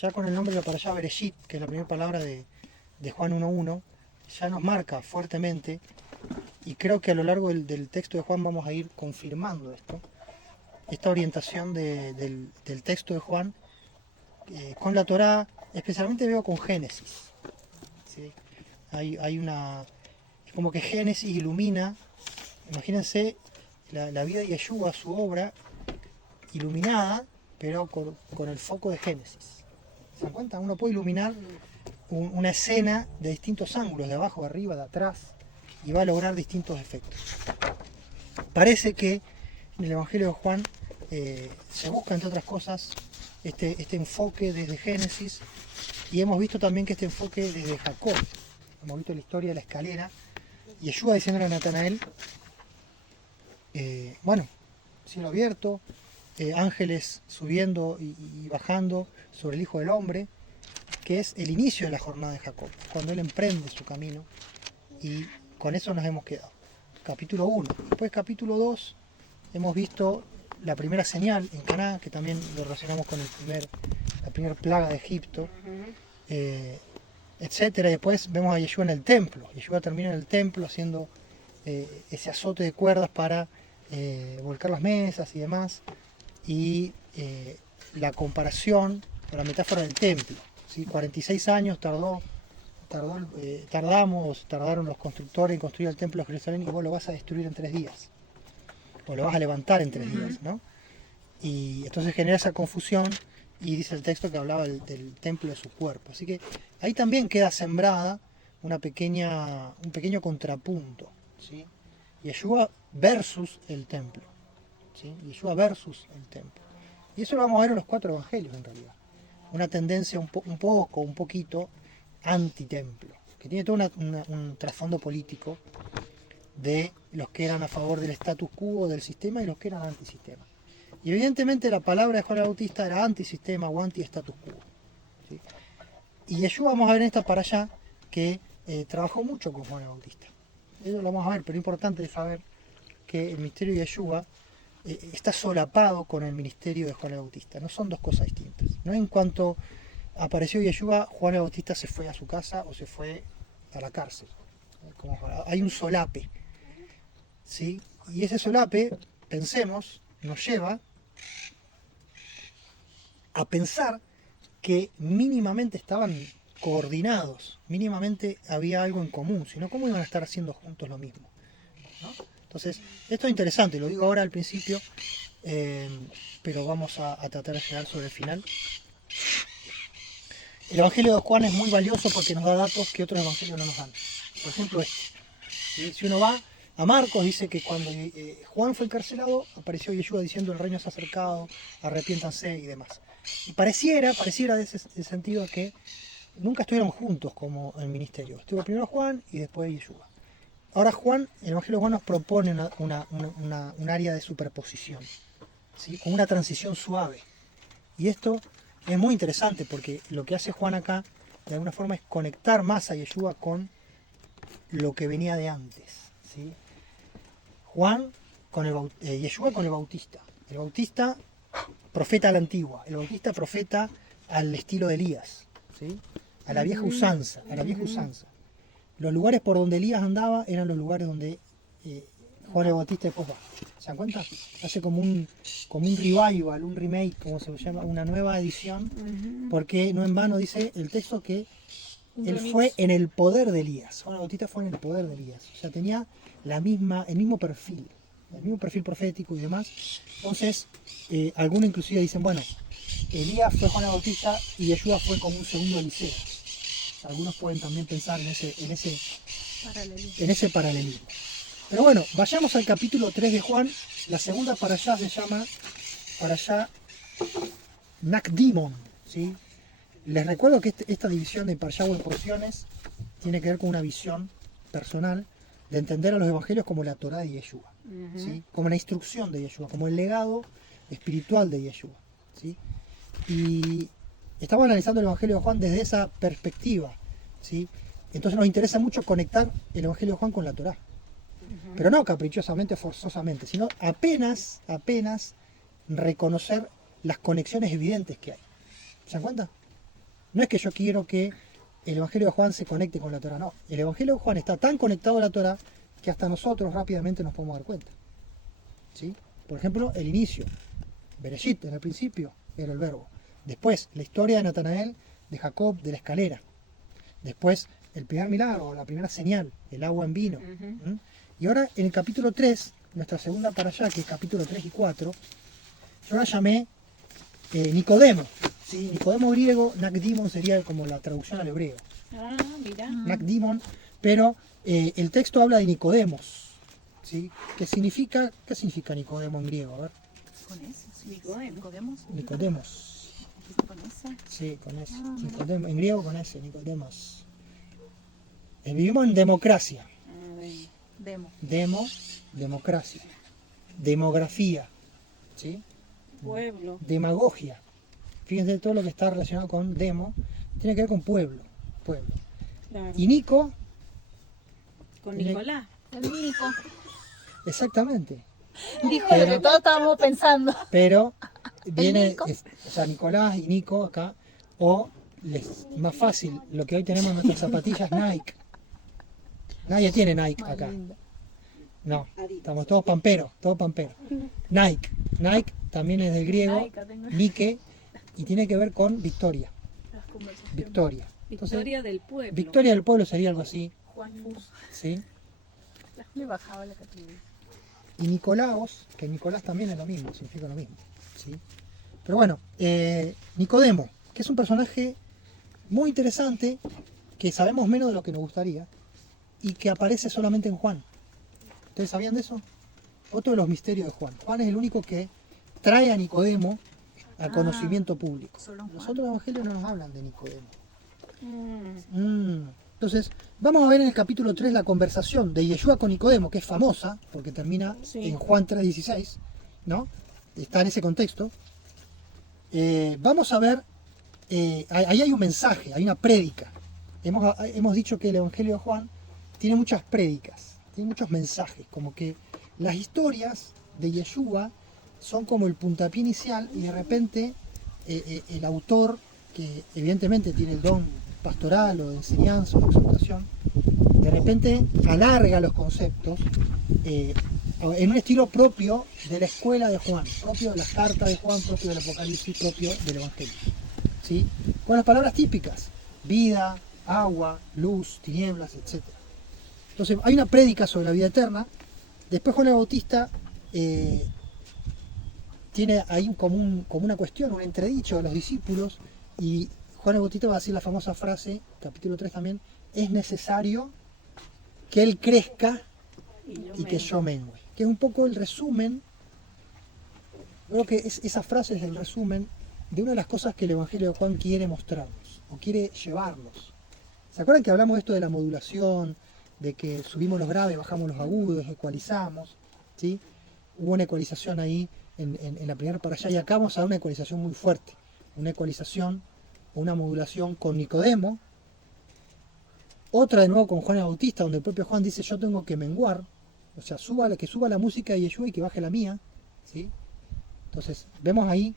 ya con el nombre de la parashá Bereshit, que es la primera palabra de Juan 1.1, ya nos marca fuertemente, y creo que a lo largo del texto de Juan vamos a ir confirmando esto, esta orientación del texto de Juan con la Torá, especialmente veo con Génesis. ¿Sí? Hay una... Es como que Génesis ilumina, imagínense la vida de Yeshua, su obra, iluminada, pero con el foco de Génesis. ¿Se dan cuenta? Uno puede iluminar una escena de distintos ángulos, de abajo, de arriba, de atrás, y va a lograr distintos efectos. Parece que en el Evangelio de Juan se busca, entre otras cosas, este enfoque desde Génesis, y hemos visto también que este enfoque desde Jacob. Hemos visto la historia de la escalera, y Yeshua diciéndole a Natanael, bueno, cielo abierto, ángeles subiendo y bajando sobre el Hijo del Hombre, que es el inicio de la jornada de Jacob, cuando él emprende su camino, y con eso nos hemos quedado. Capítulo 1. Después capítulo 2 hemos visto la primera señal en Caná, que también lo relacionamos con la primera plaga de Egipto, etcétera. Y después vemos a Yeshua en el templo. Yeshua termina en el templo haciendo ese azote de cuerdas para volcar las mesas y demás. Y la comparación, la metáfora del templo. ¿Sí? 46 años tardaron los constructores en construir el templo de Jerusalén, y vos lo vas a destruir en 3 días. O lo vas a levantar en 3 días, ¿no? Y entonces genera esa confusión, y dice el texto que hablaba del templo de su cuerpo. Así que ahí también queda sembrada un pequeño contrapunto, ¿sí? Yeshua versus el templo, ¿sí? Yeshua versus el templo. Y eso lo vamos a ver en los 4 evangelios en realidad. Una tendencia un poquito antitemplo, que tiene todo un trasfondo político de los que eran a favor del status quo del sistema y los que eran antisistema. Y evidentemente la palabra de Juan el Bautista era antisistema o anti-status quo. ¿Sí? Y Yeshua, vamos a ver en esta para allá, que trabajó mucho con Juan el Bautista. Eso lo vamos a ver, pero es importante saber que el ministerio de Yeshua está solapado con el ministerio de Juan el Bautista. No son dos cosas distintas. No en cuanto apareció Yeshua, Juan el Bautista se fue a su casa o se fue a la cárcel. Hay un solape. ¿Sí? Y ese solape, pensemos, nos lleva a pensar que mínimamente estaban coordinados, mínimamente había algo en común, sino cómo iban a estar haciendo juntos lo mismo, ¿no? Entonces, esto es interesante, lo digo ahora al principio, pero vamos a tratar de llegar sobre el final. El Evangelio de Juan es muy valioso porque nos da datos que otros evangelios no nos dan. Por ejemplo, ¿sí? Si uno va a Marcos, dice que cuando Juan fue encarcelado, apareció Yeshua diciendo: el reino se ha acercado, arrepiéntanse y demás. Y pareciera de ese sentido que nunca estuvieron juntos como el ministerio. Estuvo primero Juan y después Yeshua. Ahora Juan, el Evangelio de Juan nos propone un área de superposición, ¿sí? Con una transición suave. Y esto es muy interesante porque lo que hace Juan acá, de alguna forma, es conectar más a Yeshua con lo que venía de antes, ¿sí? Yeshua con el Bautista. El Bautista, profeta a la antigua. El Bautista, profeta al estilo de Elías, ¿sí? A la vieja usanza, Los lugares por donde Elías andaba eran los lugares donde Juan el Bautista después va. ¿Se dan cuenta? Hace como un revival, un remake, como se llama, una nueva edición, porque no en vano dice el texto que él fue en el poder de Elías. Juan el Bautista fue en el poder de Elías. O sea, tenía el mismo perfil profético y demás. Entonces, algunos inclusive dicen, bueno, Elías fue Juan el Bautista y Yeshua fue como un segundo Eliseo. O sea, algunos pueden también pensar en ese paralelismo. Pero bueno, vayamos al capítulo 3 de Juan. La segunda parashá se llama parashá Nakdimon, ¿sí? Les recuerdo que esta división de parashá o en porciones tiene que ver con una visión personal de entender a los evangelios como la Torá de Yeshua, ¿sí? Como la instrucción de Yeshua, como el legado espiritual de Yeshua, ¿sí? Y estamos analizando el Evangelio de Juan desde esa perspectiva, ¿sí? Entonces nos interesa mucho conectar el Evangelio de Juan con la Torá. Pero no caprichosamente, forzosamente, sino apenas reconocer las conexiones evidentes que hay. ¿Se dan cuenta? No es que yo quiero que el Evangelio de Juan se conecte con la Torá, no. El Evangelio de Juan está tan conectado a la Torá que hasta nosotros rápidamente nos podemos dar cuenta. ¿Sí? Por ejemplo, el inicio. Bereshit, en el principio, era el verbo. Después, la historia de Natanael, de Jacob, de la escalera. Después, el primer milagro, la primera señal, el agua en vino. ¿Mm? Y ahora, en el capítulo 3, nuestra segunda para allá, que es capítulo 3 y 4, yo la llamé Nicodemo. ¿Sí? Nicodemo griego, Nakdimon sería como la traducción al hebreo. Ah, mira. Nakdimon, pero el texto habla de Nicodemos. ¿Sí? ¿Qué significa Nicodemo en griego? A ver. Con eso, sí. Nicodemo. Nicodemos. Con esa. Sí, con ese. Nicodemo, en griego con ese, Nicodemos. Vivimos en democracia. Demo. Democracia. Demografía. ¿Sí? Pueblo. Demagogia. Fíjense, todo lo que está relacionado con demo tiene que ver con pueblo. Pueblo. Claro. Y Nico, Con Nicolás. El Nico. exactamente. Dijo Pero- lo que todos estábamos pensando. Pero viene, Nico. o sea, Nicolás y Nico acá, o más fácil, lo que hoy tenemos en nuestras zapatillas Nike. Nadie tiene Nike Muy acá. lindo. No, estamos todos pamperos, Nike. Nike también es del griego, Nike, tengo- Nike, y tiene que ver con victoria. Victoria. Entonces, Victoria del pueblo. victoria del pueblo sería algo así, Juan Fus. ¿sí? Le bajaba la categoría. Y Nicolaos, que Nicolás también es lo mismo, significa lo mismo, ¿sí? Pero bueno, Nicodemo, que es un personaje muy interesante, que sabemos menos de lo que nos gustaría, y que aparece solamente en Juan. ¿Ustedes sabían de eso? Otro de los misterios de Juan. Juan es el único que trae a Nicodemo al conocimiento público. Solo en Juan. Los otros evangelios no nos hablan de Nicodemo. Mm. Entonces, vamos a ver en el capítulo 3 la conversación de Yeshua con Nicodemo, que es famosa, porque termina Sí. en Juan 3:16, ¿no? Está en ese contexto. Vamos a ver, ahí hay un mensaje, hay una prédica. Hemos dicho que el Evangelio de Juan tiene muchas prédicas, tiene muchos mensajes, como que las historias de Yeshua son como el puntapié inicial y de repente el autor, que evidentemente tiene el don pastoral o de enseñanza o de exhortación, de repente alarga los conceptos en un estilo propio de la escuela de Juan, propio de las cartas de Juan, propio del Apocalipsis, propio del Evangelio. ¿Sí? Con las palabras típicas, vida, agua, luz, tinieblas, etc. Entonces hay una prédica sobre la vida eterna. Después Juan el Bautista tiene ahí como una cuestión, un entredicho a los discípulos, y Juan el Bautista va a decir la famosa frase, capítulo 3 también, es necesario que él crezca y que yo mengue. Que es un poco el resumen, creo que esa frase es el resumen de una de las cosas que el Evangelio de Juan quiere mostrarnos, o quiere llevarnos. ¿Se acuerdan que hablamos de esto de la modulación, de que subimos los graves, bajamos los agudos, ecualizamos? ¿Sí? Hubo una ecualización ahí en la primera para allá, y acá vamos a dar una ecualización muy fuerte, una ecualización, una modulación con Nicodemo, otra de nuevo con Juan el Bautista, donde el propio Juan dice yo tengo que menguar, o sea, que suba la música de Yeshua y que baje la mía, ¿sí? Entonces vemos ahí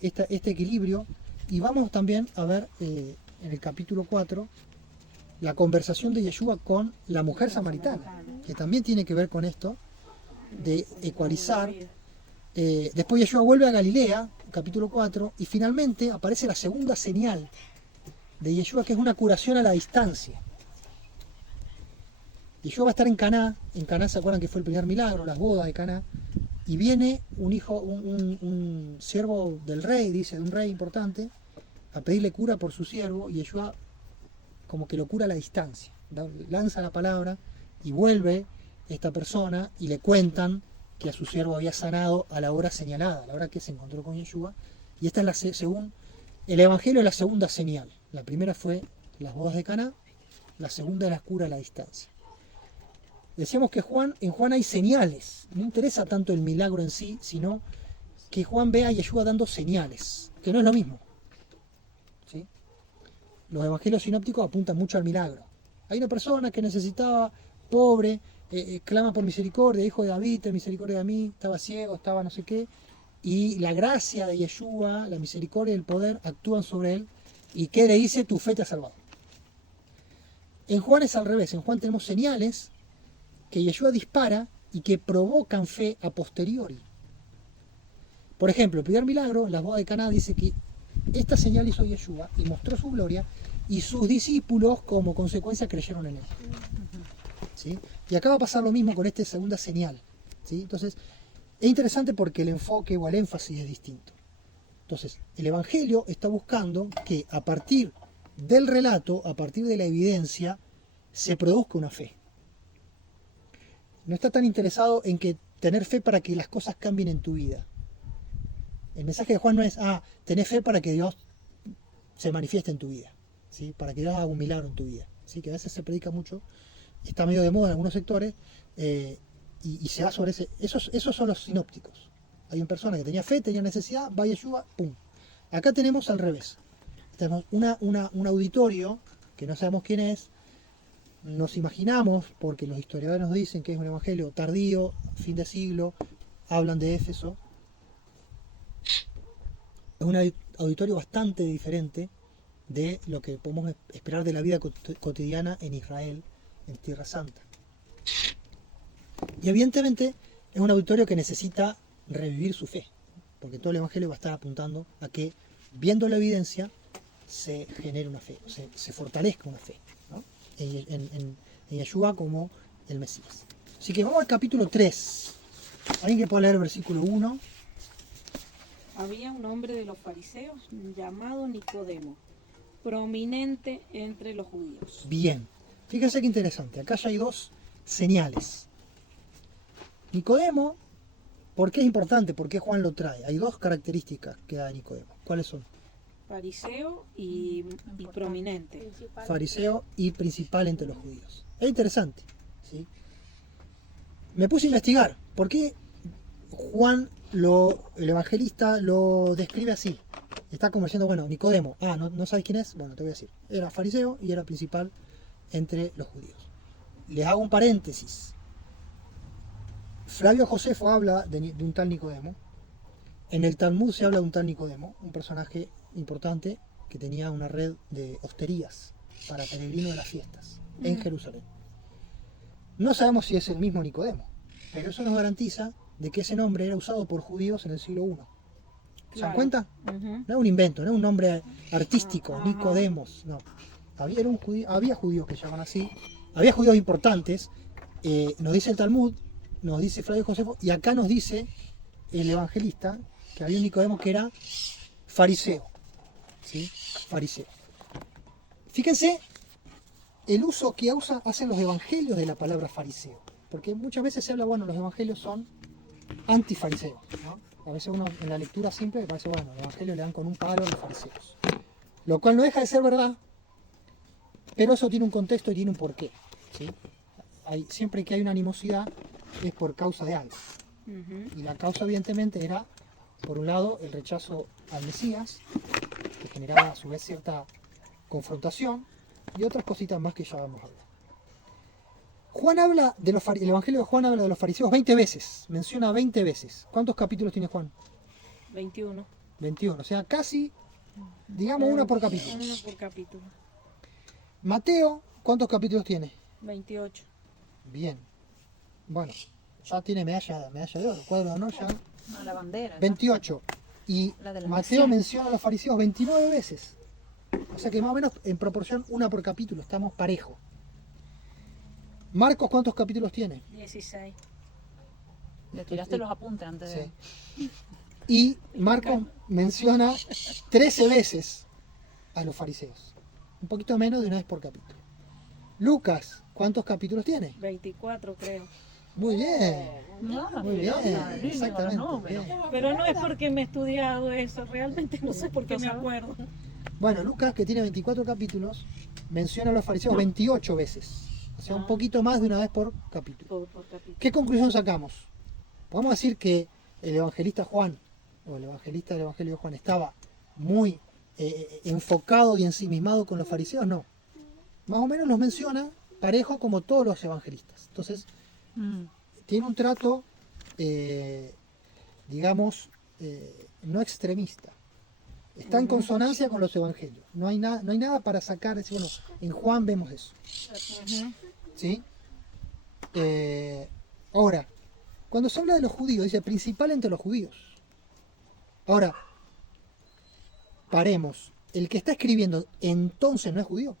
este equilibrio, y vamos también a ver en el capítulo 4 la conversación de Yeshua con la mujer samaritana, que también tiene que ver con esto de ecualizar. Después Yeshua vuelve a Galilea, capítulo 4, y finalmente aparece la segunda señal de Yeshua, que es una curación a la distancia. Yeshua va a estar en Caná. En Caná, ¿se acuerdan que fue el primer milagro, las bodas de Caná? Y viene un siervo del rey, dice, de un rey importante, a pedirle cura por su siervo, y Yeshua como que lo cura a la distancia. Lanza la palabra y vuelve esta persona y le cuentan que a su siervo había sanado a la hora señalada, a la hora que se encontró con Yeshua. Y esta es según el Evangelio, es la segunda señal. La primera fue las bodas de Caná, la segunda es la cura a la distancia. Decíamos que en Juan hay señales. No interesa tanto el milagro en sí, sino que Juan ve a Yeshua dando señales, que no es lo mismo. ¿Sí? Los evangelios sinópticos apuntan mucho al milagro. Hay una persona que necesitaba, pobre, clama por misericordia, hijo de David, ten misericordia de mí, estaba ciego, estaba no sé qué, y la gracia de Yeshua, la misericordia y el poder actúan sobre él, ¿Y qué le dice? Tu fe te ha salvado. En Juan es al revés. En Juan tenemos señales que Yeshua dispara y que provocan fe a posteriori. Por ejemplo, el primer milagro, en las bodas de Caná, dice que esta señal hizo Yeshua y mostró su gloria, y sus discípulos, como consecuencia, creyeron en él. ¿Sí? Y acá va a pasar lo mismo con esta segunda señal. ¿Sí? Entonces, es interesante porque el enfoque o el énfasis es distinto. Entonces, el Evangelio está buscando que a partir del relato, a partir de la evidencia, se produzca una fe. No está tan interesado en que tener fe para que las cosas cambien en tu vida. El mensaje de Juan no es, tenés fe para que Dios se manifieste en tu vida, ¿sí? Para que Dios haga un milagro en tu vida, ¿sí? Que a veces se predica mucho, está medio de moda en algunos sectores, y se va sobre ese. Esos son los sinópticos. Hay una persona que tenía fe, tenía necesidad, va Yeshua, pum. Acá tenemos al revés. Tenemos un auditorio que no sabemos quién es, nos imaginamos, porque los historiadores nos dicen que es un evangelio tardío, fin de siglo, hablan de Éfeso. Es un auditorio bastante diferente de lo que podemos esperar de la vida cotidiana en Israel, en Tierra Santa. Y evidentemente es un auditorio que necesita revivir su fe, porque todo el evangelio va a estar apuntando a que, viendo la evidencia, se genere una fe, se fortalezca una fe, ¿no? en Yeshua como el Mesías. Así que vamos al capítulo 3. ¿Alguien que pueda leer el versículo 1? Había un hombre de los fariseos llamado Nicodemo, prominente entre los judíos. Bien, fíjense qué interesante, acá ya hay dos señales. Nicodemo, ¿por qué es importante? ¿Por qué Juan lo trae? Hay dos características que da Nicodemo. ¿Cuáles son? Fariseo y prominente. Fariseo y principal entre los judíos. Es interesante, ¿sí? Me puse a investigar, ¿por qué Juan, el evangelista, lo describe así? Está como diciendo, bueno, Nicodemo, ¿no sabes quién es? Bueno, te voy a decir. Era fariseo y era principal entre los judíos. Les hago un paréntesis. Flavio Josefo habla de un tal Nicodemo. En el Talmud se habla de un tal Nicodemo, un personaje importante que tenía una red de hosterías para peregrinos de las fiestas en Jerusalén. No sabemos si es el mismo Nicodemo, pero eso nos garantiza de que ese nombre era usado por judíos en el siglo I. ¿Se dan cuenta? No es un invento, no es un nombre artístico, Nicodemos, no. Había judíos que llaman así, había judíos importantes, nos dice el Talmud, nos dice Flavio Josefo, y acá nos dice el evangelista que había un Nicodemo que era fariseo, ¿sí? Fariseo. Fíjense el uso que hacen los evangelios de la palabra fariseo, porque muchas veces se habla, bueno, los evangelios son antifariseos, ¿no? A veces uno en la lectura simple parece, bueno, el evangelio le dan con un palo a los fariseos, lo cual no deja de ser verdad, pero eso tiene un contexto y tiene un porqué, ¿sí? Siempre que hay una animosidad es por causa de algo, y la causa evidentemente era, por un lado, el rechazo al Mesías, que generaba a su vez cierta confrontación, y otras cositas más que ya vamos a hablar. El Evangelio de Juan habla de los fariseos 20 veces, menciona 20 veces. ¿Cuántos capítulos tiene Juan? 21. 21, o sea, casi, digamos, uno por capítulo. Uno por capítulo. Mateo, ¿cuántos capítulos tiene? 28. Bien. Bueno, ya tiene medalla de oro, cuadro de honor ya. No, la bandera. 28. Y La de la Mateo nación. menciona a los fariseos 29 veces. O sea que más o menos en proporción una por capítulo, estamos parejo. Marcos, ¿cuántos capítulos tiene? 16. Le tiraste los apuntes antes de... Sí. Y Marcos menciona 13 veces a los fariseos. Un poquito menos de una vez por capítulo. Lucas, ¿cuántos capítulos tiene? 24 creo. Muy bien. No, Muy bien, no, exactamente. no, pero- Bien. Pero no es porque me he estudiado eso, realmente no sé por qué me acuerdo. Bueno, Lucas, que tiene 24 capítulos, menciona a los fariseos 28 veces. O sea, un poquito más de una vez por capítulo. Por capítulo. ¿Qué conclusión sacamos? Podemos decir que el evangelista Juan, o el evangelista del Evangelio de Juan, estaba muy enfocado y ensimismado con los fariseos. No. Más o menos los menciona parejo como todos los evangelistas. Entonces, tiene un trato, digamos, no extremista. Está en consonancia con los evangelios. No hay nada para sacar, decir, bueno, en Juan vemos eso. ¿Sí? Ahora, cuando se habla de los judíos, dice principal entre los judíos. Ahora, paremos. El que está escribiendo entonces no es judío.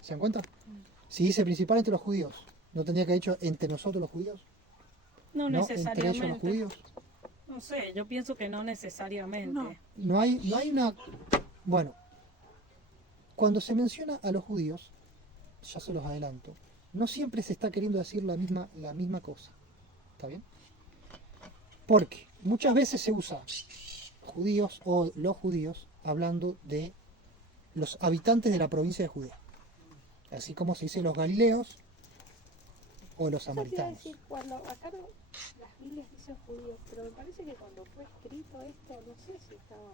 ¿Se dan cuenta? Si dice principal entre los judíos, ¿no tendría que haber dicho entre nosotros los judíos? No ¿No? Entre necesariamente. ellos los judíos. No sé, yo pienso que no necesariamente. No. No hay una... Bueno, cuando se menciona a los judíos, ya se los adelanto, no siempre se está queriendo decir la misma cosa. ¿Está bien? Porque muchas veces se usa judíos o los judíos hablando de los habitantes de la provincia de Judea. Así como se dice los galileos o los Eso te iba a samaritanos. decir, cuando acá las Biblias dicen judíos, pero me parece que cuando fue escrito esto, no sé si estaba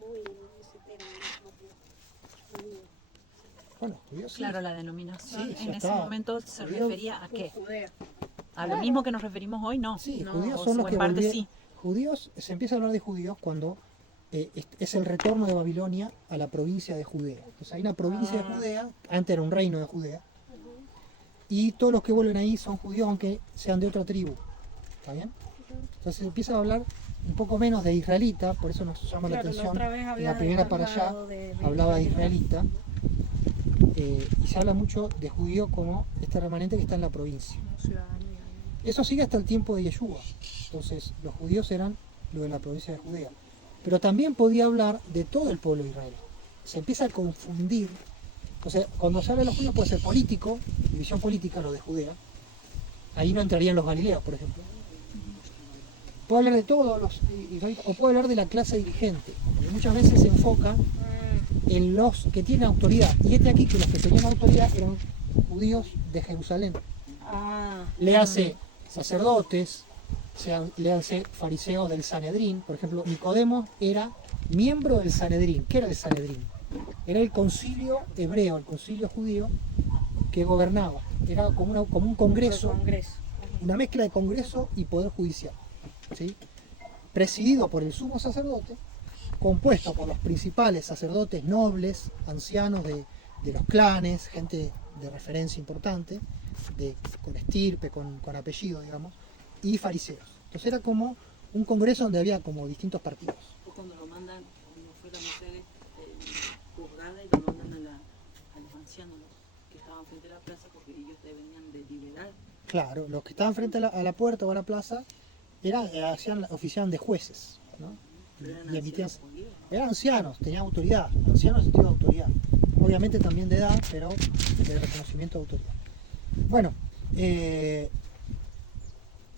muy en ese término propio, judío. Bueno, judíos sí. Claro, la denominación Sí, ya en ese está. momento se Judío- refería a qué. Judea. A lo mismo que nos referimos hoy, no. Sí, No, judíos o son los en que parte volvieron. sí. Judíos, se empieza a hablar de judíos cuando es el retorno de Babilonia a la provincia de Judea. Entonces hay una provincia de Judea, antes era un reino de Judea, y todos los que vuelven ahí son judíos aunque sean de otra tribu. ¿Está bien? Entonces se empieza a hablar un poco menos de israelita, por eso nos llama la Claro, la atención. otra vez En había la primera para allá hablado de hablaba de israelita, y se habla mucho de judío como este remanente que está en la provincia. Eso sigue hasta el tiempo de Yeshua. Entonces, los judíos eran los de la provincia de Judea. Pero también podía hablar de todo el pueblo de Israel. Se empieza a confundir. O sea, cuando se habla de los judíos puede ser político, división política, lo de Judea. Ahí no entrarían los galileos, por ejemplo. Puede hablar de todos los israelitas, o puede hablar de la clase dirigente. Porque muchas veces se enfoca en los que tienen autoridad. Y este aquí que los que tenían autoridad eran judíos de Jerusalén. Le hace sacerdotes, le hace fariseos del Sanedrín. Por ejemplo, Nicodemo era miembro del Sanedrín. ¿Qué era el Sanedrín? Era el concilio hebreo, el concilio judío que gobernaba. Era como un congreso, una mezcla de congreso y poder judicial. ¿Sí? Presidido por el sumo sacerdote, compuesto por los principales sacerdotes nobles, ancianos de los clanes, gente de referencia importante, con estirpe, con apellido, digamos, y fariseos. Entonces era como un congreso donde había como distintos partidos. O cuando lo mandan, cuando fue la mujer juzgada y lo mandan a los ancianos que estaban frente a la plaza porque ellos venían de liberar. Claro, los que estaban frente a la puerta o a la plaza oficiaban de jueces, ¿no? Pero eran Y emitían- ancianos judíos. eran ancianos, tenían autoridad, ancianos en sentido de autoridad. Obviamente también de edad, pero de reconocimiento de autoridad. Bueno,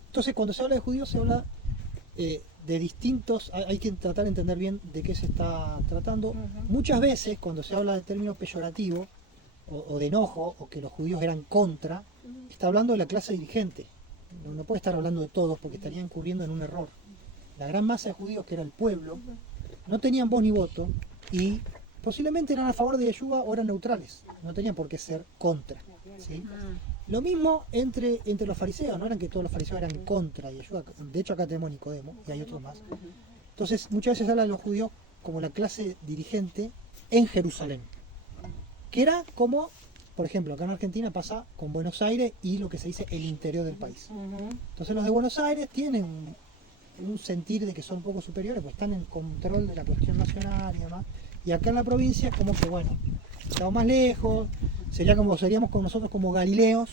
entonces cuando se habla de judíos se habla de distintos, hay que tratar de entender bien de qué se está tratando. Muchas veces cuando se habla de término peyorativo o de enojo, o que los judíos eran contra, está hablando de la clase dirigente. No puede estar hablando de todos porque estaría incurriendo en un error. La gran masa de judíos, que era el pueblo, no tenían voz ni voto y posiblemente eran a favor de Yeshua o eran neutrales. No tenían por qué ser contra. ¿Sí? Lo mismo entre los fariseos, no eran que todos los fariseos eran contra Yeshua. De hecho acá tenemos Nicodemo y hay otros más. Entonces muchas veces se habla de los judíos como la clase dirigente en Jerusalén. Que era como, por ejemplo, acá en Argentina pasa con Buenos Aires y lo que se dice el interior del país. Entonces los de Buenos Aires tienen un sentir de que son un poco superiores, pues están en control de la cuestión nacional y demás. Y acá en la provincia es como que, bueno, estamos más lejos, seríamos con nosotros como galileos,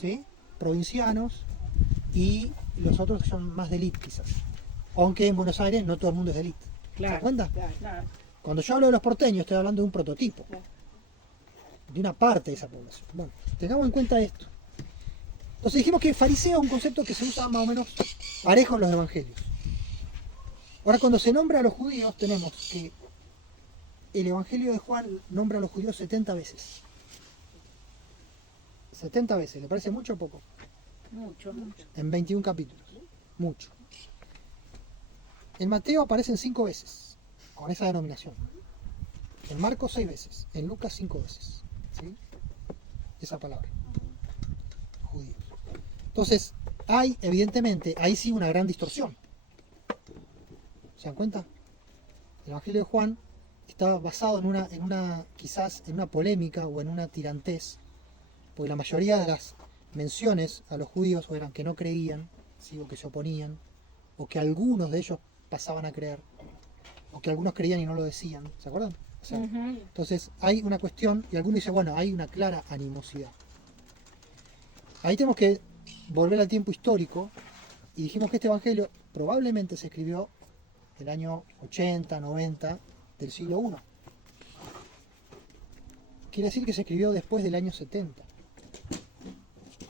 ¿sí? Provincianos, y los otros que son más de élite quizás. Aunque en Buenos Aires no todo el mundo es de élite. ¿Se dan cuenta? Claro. Cuando yo hablo de los porteños estoy hablando de un prototipo, de una parte de esa población. Bueno, tengamos en cuenta esto. Entonces dijimos que fariseo es un concepto que se usa más o menos parejo en los evangelios. Ahora cuando se nombra a los judíos tenemos que el evangelio de Juan nombra a los judíos 70 veces. 70 veces, ¿le parece mucho o poco? Mucho. En 21 capítulos. Mucho. En Mateo aparecen 5 veces, con esa denominación. En Marcos 6 veces. En Lucas 5 veces. ¿Sí? Esa palabra. Judíos. Entonces, hay, evidentemente, ahí sí una gran distorsión. ¿Se dan cuenta? El Evangelio de Juan está basado quizás en una polémica o en una tirantez, porque la mayoría de las menciones a los judíos eran que no creían, ¿sí? O que se oponían, o que algunos de ellos pasaban a creer, o que algunos creían y no lo decían, ¿se acuerdan? O sea, Ujú. entonces hay una cuestión, y algunos dicen, bueno, hay una clara animosidad. Ahí tenemos que volver al tiempo histórico, y dijimos que este Evangelio probablemente se escribió el año 80, 90 del siglo I. Quiere decir que se escribió después del año 70.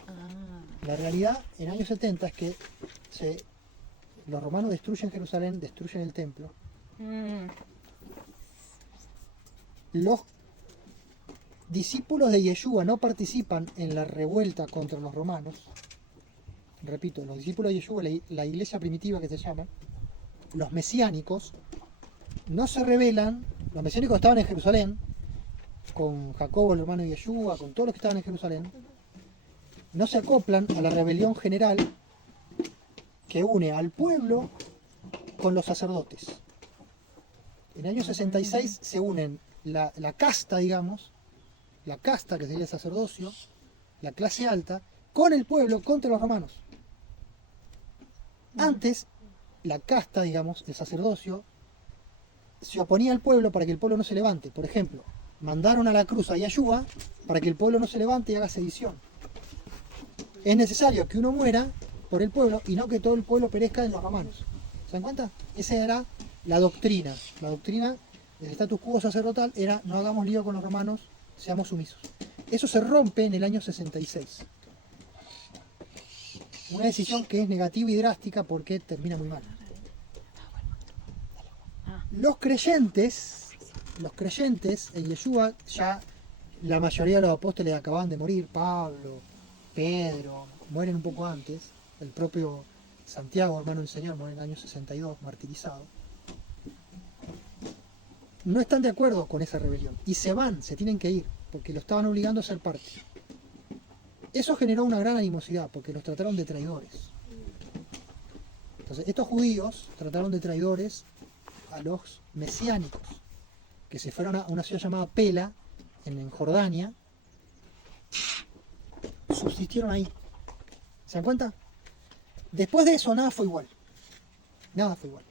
Ah, La realidad en el año 70 es que los romanos destruyen Jerusalén, destruyen el templo. Mm. Los discípulos de Yeshua no participan en la revuelta contra los romanos. Repito, los discípulos de Yeshua, la iglesia primitiva que se llama, los mesiánicos, no se rebelan. Los mesiánicos estaban en Jerusalén, con Jacobo, el hermano de Yeshua, con todos los que estaban en Jerusalén, no se acoplan a la rebelión general que une al pueblo con los sacerdotes. En el año 66 se unen la casta, digamos, la casta que sería el sacerdocio, la clase alta, con el pueblo contra los romanos. Antes, la casta, digamos, el sacerdocio, se oponía al pueblo para que el pueblo no se levante. Por ejemplo, mandaron a la cruz a Yeshua para que el pueblo no se levante y haga sedición. Es necesario que uno muera por el pueblo y no que todo el pueblo perezca en los romanos. ¿Se dan cuenta? Esa era la doctrina. La doctrina del status quo sacerdotal era: no hagamos lío con los romanos, seamos sumisos. Eso se rompe en el año 66. Una decisión que es negativa y drástica porque termina muy mal. Los creyentes en Yeshua, ya la mayoría de los apóstoles acaban de morir. Pablo, Pedro, mueren un poco antes. El propio Santiago, hermano del Señor, muere en el año 62, martirizado. No están de acuerdo con esa rebelión y se tienen que ir, porque lo estaban obligando a ser parte. Eso generó una gran animosidad, porque los trataron de traidores. Entonces, estos judíos trataron de traidores a los mesiánicos, que se fueron a una ciudad llamada Pela, en Jordania, subsistieron ahí. ¿Se dan cuenta? Después de eso nada fue igual. Nada fue igual.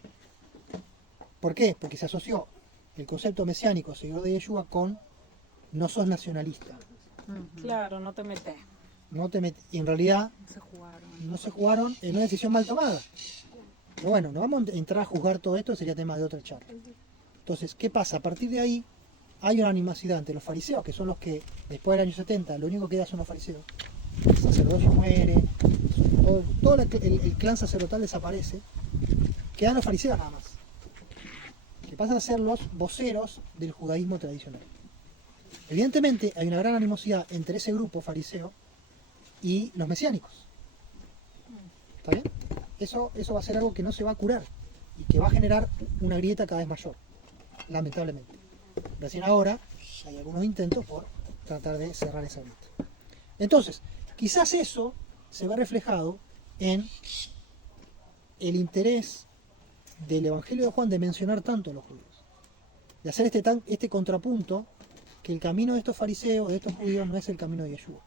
¿Por qué? Porque se asoció el concepto mesiánico, seguidor de Yeshua, con no sos nacionalista. Claro, no te metes. Y en realidad se jugaron. no se jugaron en una decisión mal tomada. Pero bueno, no vamos a entrar a juzgar todo esto, sería tema de otra charla. Entonces, ¿qué pasa? A partir de ahí hay una animosidad entre los fariseos, que son los que después del año 70 lo único que queda son los fariseos. El sacerdocio muere, todo el clan sacerdotal desaparece, quedan los fariseos nada más, que pasan a ser los voceros del judaísmo tradicional. Evidentemente hay una gran animosidad entre ese grupo fariseo y los mesiánicos. ¿Está bien? Eso va a ser algo que no se va a curar y que va a generar una grieta cada vez mayor, lamentablemente. Recién ahora hay algunos intentos por tratar de cerrar esa grieta. Entonces, quizás eso se ve reflejado en el interés del Evangelio de Juan de mencionar tanto a los judíos, de hacer este contrapunto, que el camino de estos fariseos, de estos judíos, no es el camino de Yeshua.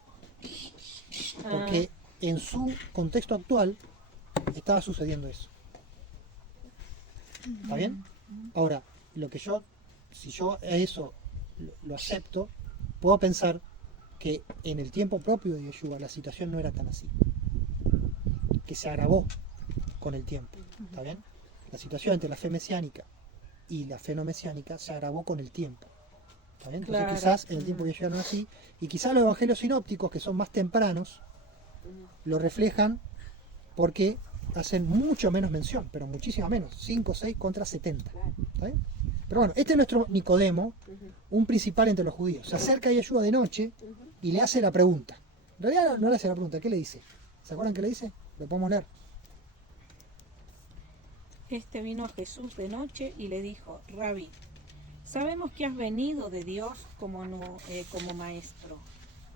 Porque en su contexto actual estaba sucediendo eso. ¿Está bien? Ahora, si yo a eso lo acepto, puedo pensar que en el tiempo propio de Yeshua la situación no era tan así, que se agravó con el tiempo. ¿Está bien? La situación entre la fe mesiánica y la fe no mesiánica se agravó con el tiempo. ¿Está bien? Entonces, Claro. quizás en el tiempo de Yeshua no es así, y quizás los evangelios sinópticos, que son más tempranos, lo reflejan porque hacen mucho menos mención, pero muchísimo menos, 5 o 6 contra 70. ¿Está bien? Pero bueno, este es nuestro Nicodemo, un principal entre los judíos. Se acerca a Yeshua de noche y le hace la pregunta. En realidad no le hace la pregunta, ¿qué le dice? ¿Se acuerdan qué le dice? Lo podemos leer. Este vino a Jesús de noche y le dijo: Rabí, sabemos que has venido de Dios como maestro,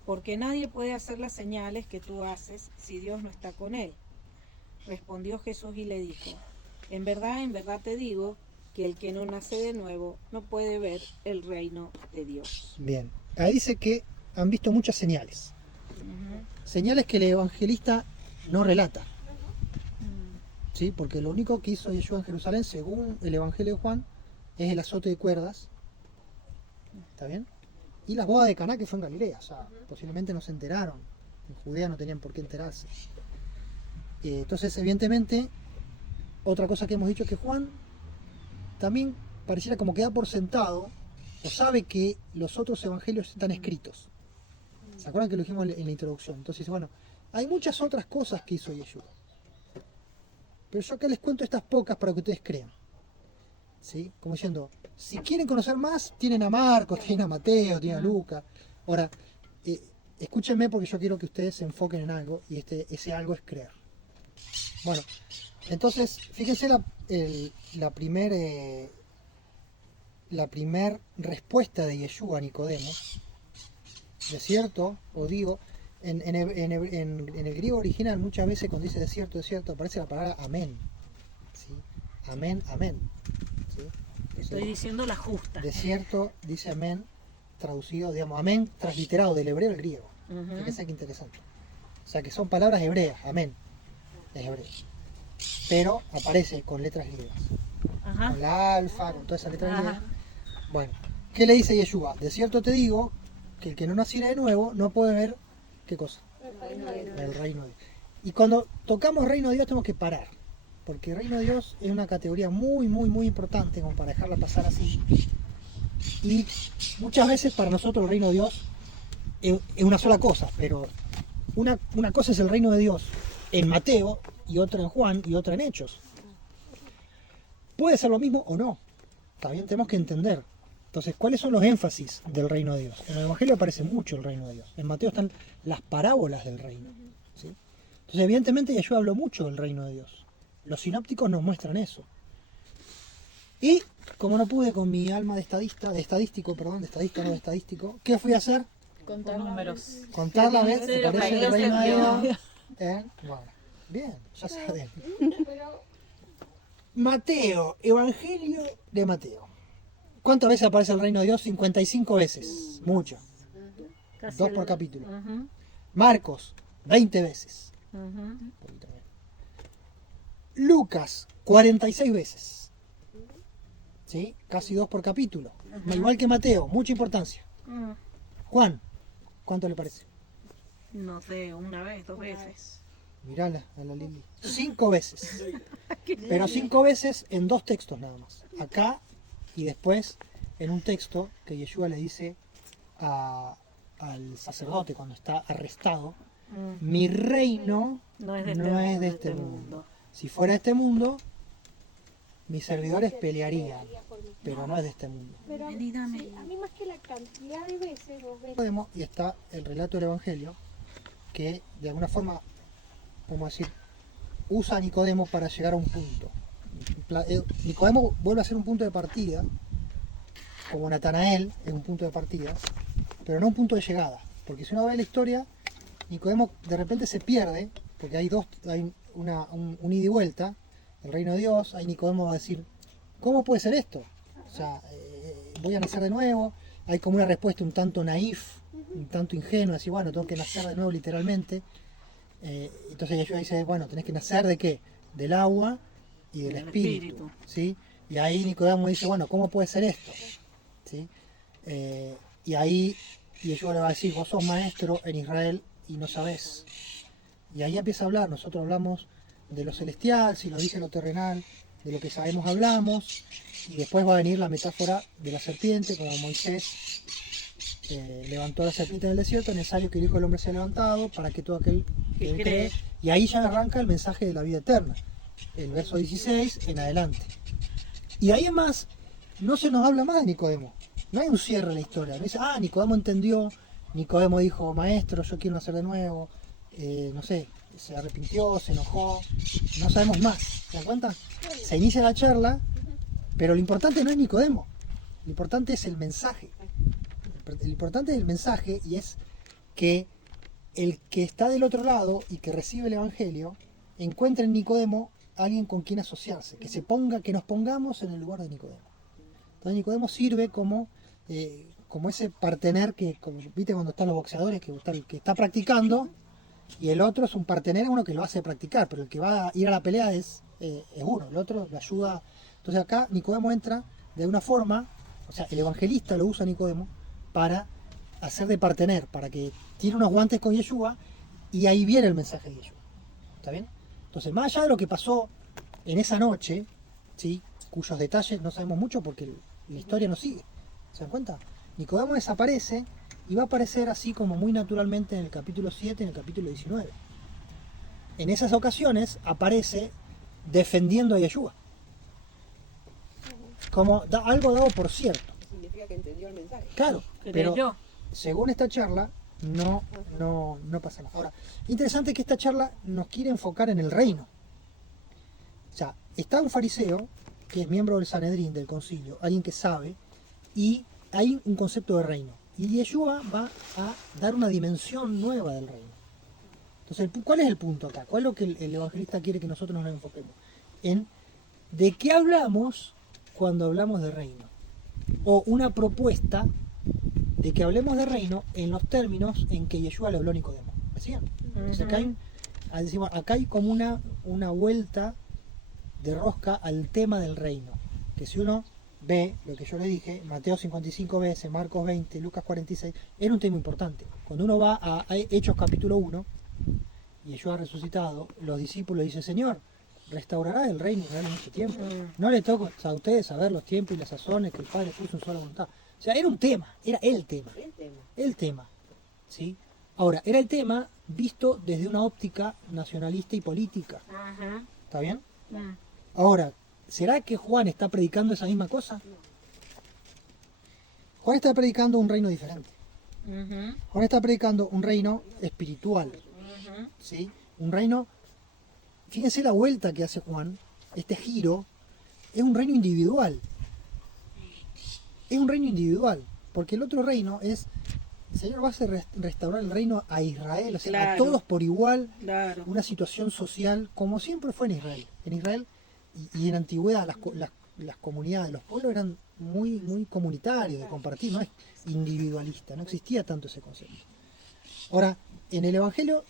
porque nadie puede hacer las señales que tú haces si Dios no está con él. Respondió Jesús y le dijo: en verdad te digo que el que no nace de nuevo no puede ver el reino de Dios. Bien, ahí dice que han visto muchas señales. Señales que el evangelista no relata. ¿Sí? Porque lo único que hizo Yeshua en Jerusalén, según el Evangelio de Juan, es el azote de cuerdas. ¿Está bien? Y las bodas de Caná, que fue en Galilea. O sea, posiblemente no se enteraron. En Judea no tenían por qué enterarse. Entonces, evidentemente, otra cosa que hemos dicho es que Juan también pareciera como que da por sentado o sabe que los otros evangelios están escritos. ¿Se acuerdan que lo dijimos en la introducción? Entonces dice, bueno, hay muchas otras cosas que hizo Yeshua. Pero yo acá les cuento estas pocas para que ustedes crean. ¿Sí? Como diciendo, si quieren conocer más, tienen a Marcos, tienen a Mateo, tienen a Lucas. Ahora, escúchenme porque yo quiero que ustedes se enfoquen en algo y ese algo es creer. Bueno, entonces, fíjense la primer respuesta de Yeshua a Nicodemo. ¿De cierto? O digo, en el griego original muchas veces cuando dice de cierto, aparece la palabra amén. ¿Sí? Amén, amén. ¿Sí? Estoy diciendo la justa. De cierto dice amén, traducido, digamos, amén, transliterado del hebreo al griego. Fíjense qué interesante. O sea que son palabras hebreas, amén, es hebreo. Pero aparece con letras griegas. Ajá. Con la alfa, con todas esas letras griegas. Bueno, ¿qué le dice Yeshua? De cierto te digo que el que no naciera de nuevo no puede ver, ¿qué cosa? El reino de Dios. Y cuando tocamos reino de Dios tenemos que parar, porque el reino de Dios es una categoría muy, muy, muy importante como para dejarla pasar así. Y muchas veces para nosotros el reino de Dios es una sola cosa, pero una cosa es el reino de Dios en Mateo y otra en Juan y otra en Hechos. Puede ser lo mismo o no, también tenemos que entender. Entonces, ¿cuáles son los énfasis del reino de Dios? En el Evangelio aparece mucho el reino de Dios. En Mateo están las parábolas del reino. ¿Sí? Entonces, evidentemente, Yeshua habló mucho del reino de Dios. Los sinópticos nos muestran eso. Y, como no pude con mi alma de estadista, de estadístico, ¿qué fui a hacer? Contar números. Contar la vez que Pero aparece el Dios reino de envió. Dios. Bueno, bien, ya saben. Pero Mateo, Evangelio de Mateo. ¿Cuántas veces aparece el reino de Dios? 55 veces. Mucho. Casi 2 por capítulo. Ujú, Marcos, 20 veces. ujú. Lucas, 46 veces. ¿Sí? Casi 2 por capítulo. Igual que Mateo, mucha importancia. Mm, Juan, ¿cuánto le parece? No sé, una vez, 2 veces. Mirala a la Lili. 5 veces. Pero 5 veces en 2 textos nada más. Acá y después en un texto que Yeshua le dice al sacerdote cuando está arrestado, Mm, mi reino No es no es de este mundo. Si fuera de este mundo, mis servidores pelearían, pero no es de este mundo. Pero Vení, dame. sí, a mí más que la cantidad de veces, vos ves, Nicodemo, y está el relato del Evangelio, que de alguna forma, vamos a decir, usa a Nicodemo para llegar a un punto. Nicodemo vuelve a ser un punto de partida, como Natanael es un punto de partida, pero no un punto de llegada. Porque si uno ve la historia, Nicodemo de repente se pierde, porque hay un ida y vuelta, el reino de Dios, ahí Nicodemo va a decir, ¿cómo puede ser esto? O sea, voy a nacer de nuevo, hay como una respuesta un tanto naif, un tanto ingenua, decir, bueno, tengo que nacer de nuevo literalmente. Entonces Yeshua dice, bueno, tenés que nacer ¿de qué? Del agua y del espíritu. ¿Sí? Y ahí Nicodemo dice, bueno, ¿cómo puede ser esto? ¿Sí? Y ahí Yeshua le va a decir, vos sos maestro en Israel y no sabés. Y ahí empieza a hablar, nosotros hablamos de lo celestial, si lo dice lo terrenal, de lo que sabemos hablamos, y después va a venir la metáfora de la serpiente, como Moisés levantó la serpiente en el desierto, es necesario que el Hijo del Hombre sea levantado para que todo aquel que Que cree, cree. y ahí ya arranca el mensaje de la vida eterna, el verso 16 en adelante. Y ahí en más, no se nos habla más de Nicodemo, no hay un cierre en la historia, no dice, Nicodemo entendió, Nicodemo dijo, maestro, yo quiero nacer de nuevo, no sé, se arrepintió, se enojó, no sabemos más, ¿se dan cuenta? Se inicia la charla, pero lo importante no es Nicodemo, lo importante es el mensaje. Lo importante es el mensaje y es que el que está del otro lado y que recibe el Evangelio encuentra en Nicodemo alguien con quien asociarse, que nos pongamos en el lugar de Nicodemo. Entonces Nicodemo sirve como ese partener que, como viste cuando están los boxeadores, que está practicando, y el otro es un partener, uno que lo hace practicar, pero el que va a ir a la pelea es uno, el otro lo ayuda. Entonces acá Nicodemo entra de una forma, o sea, el evangelista lo usa Nicodemo para hacer de partener, para que tiene unos guantes con Yeshua, y ahí viene el mensaje de Yeshua. ¿Está bien? Entonces, más allá de lo que pasó en esa noche, ¿sí? Cuyos detalles no sabemos mucho porque la historia no sigue. ¿Se dan cuenta? Nicodemo desaparece y va a aparecer así como muy naturalmente en el capítulo 7 y en el capítulo 19. En esas ocasiones aparece defendiendo a Yeshua. Como algo dado por cierto. Significa que entendió el mensaje. Claro, pero Creyó. según esta charla, no pasa nada. Ahora, interesante que esta charla nos quiere enfocar en el reino. O sea, está un fariseo, que es miembro del Sanedrín, del concilio, alguien que sabe, y hay un concepto de reino. Y Yeshua va a dar una dimensión nueva del reino. Entonces, ¿cuál es el punto acá? ¿Cuál es lo que el evangelista quiere que nosotros nos enfoquemos? En de qué hablamos cuando hablamos de reino. O una propuesta de que hablemos de reino en los términos en que Yeshua le habló a Nicodemo. ¿Me siguen? Entonces acá hay como una vuelta de rosca al tema del reino. Que si uno ve lo que yo le dije, Mateo 55 veces, Marcos 20, Lucas 46, era un tema importante. Cuando uno va a Hechos capítulo 1, y Yeshua ha resucitado, los discípulos dicen, Señor, restaurará el reino Israel en este tiempo. No le toca a ustedes saber los tiempos y las sazones que el Padre puso en sola voluntad. O sea, era un tema, era el tema. El tema. ¿Sí? Ahora, era el tema visto desde una óptica nacionalista y política. Ajá. ¿Está bien? Mm. Ahora, ¿será que Juan está predicando esa misma cosa? Juan está predicando un reino diferente. Ujú. Juan está predicando un reino espiritual. Ujú. ¿Sí? Un reino, fíjense la vuelta que hace Juan, este giro, es un reino individual. Es un reino individual, porque el otro reino es, el Señor va a hacer restaurar el reino a Israel, o sea, a Claro. todos por igual, Claro. una situación social como siempre fue en Israel. En Israel y en la antigüedad las comunidades, los pueblos eran muy comunitarios, de compartir, no es individualista, no existía tanto ese concepto. Ahora, en el Evangelio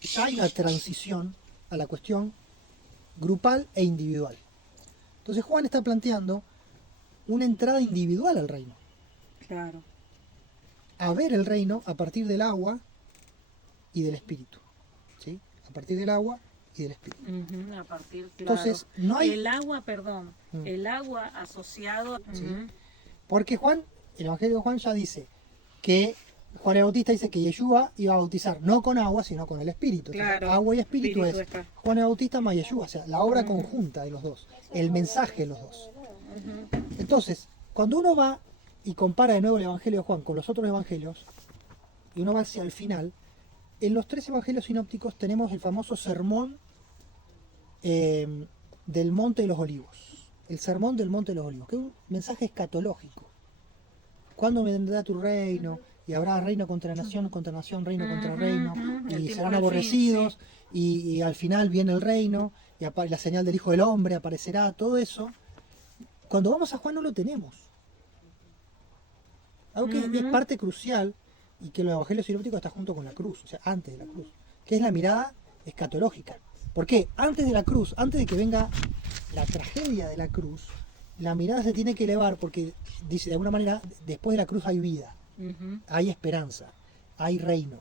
ya hay una transición a la cuestión grupal e individual. Entonces Juan está planteando una entrada individual al reino, Claro. a ver el reino a partir del agua y del espíritu, ¿sí? A partir del agua y del espíritu. Ujú. A partir, claro. Entonces, no hay... El agua, perdón, Mm. el agua asociado. Sí. Ujú. Porque Juan, el Evangelio de Juan ya dice que Juan el Bautista dice que Yeshua iba a bautizar no con agua, sino con el Espíritu. Entonces, Claro. agua y Espíritu es Espíritu está. Juan el Bautista más Yeshua, o sea, la obra conjunta de los dos, el mensaje de los dos. Entonces, cuando uno va y compara de nuevo el Evangelio de Juan con los otros evangelios, y uno va hacia el final, en los tres evangelios sinópticos tenemos el famoso sermón del Monte de los Olivos. El sermón del Monte de los Olivos, que es un mensaje escatológico. ¿Cuándo vendrá tu reino? Y habrá reino contra nación, reino contra reino, El y tiempo serán del fin, aborrecidos, y al final viene el reino, y la señal del Hijo del Hombre aparecerá, todo eso. Cuando vamos a Juan no lo tenemos. Algo que es parte crucial, y que los evangelios sinópticos está junto con la cruz, o sea, antes de la cruz, que es la mirada escatológica. ¿Por qué? Antes de la cruz, antes de que venga la tragedia de la cruz, la mirada se tiene que elevar porque, dice de alguna manera, después de la cruz hay vida, Ujú. hay esperanza, hay reino.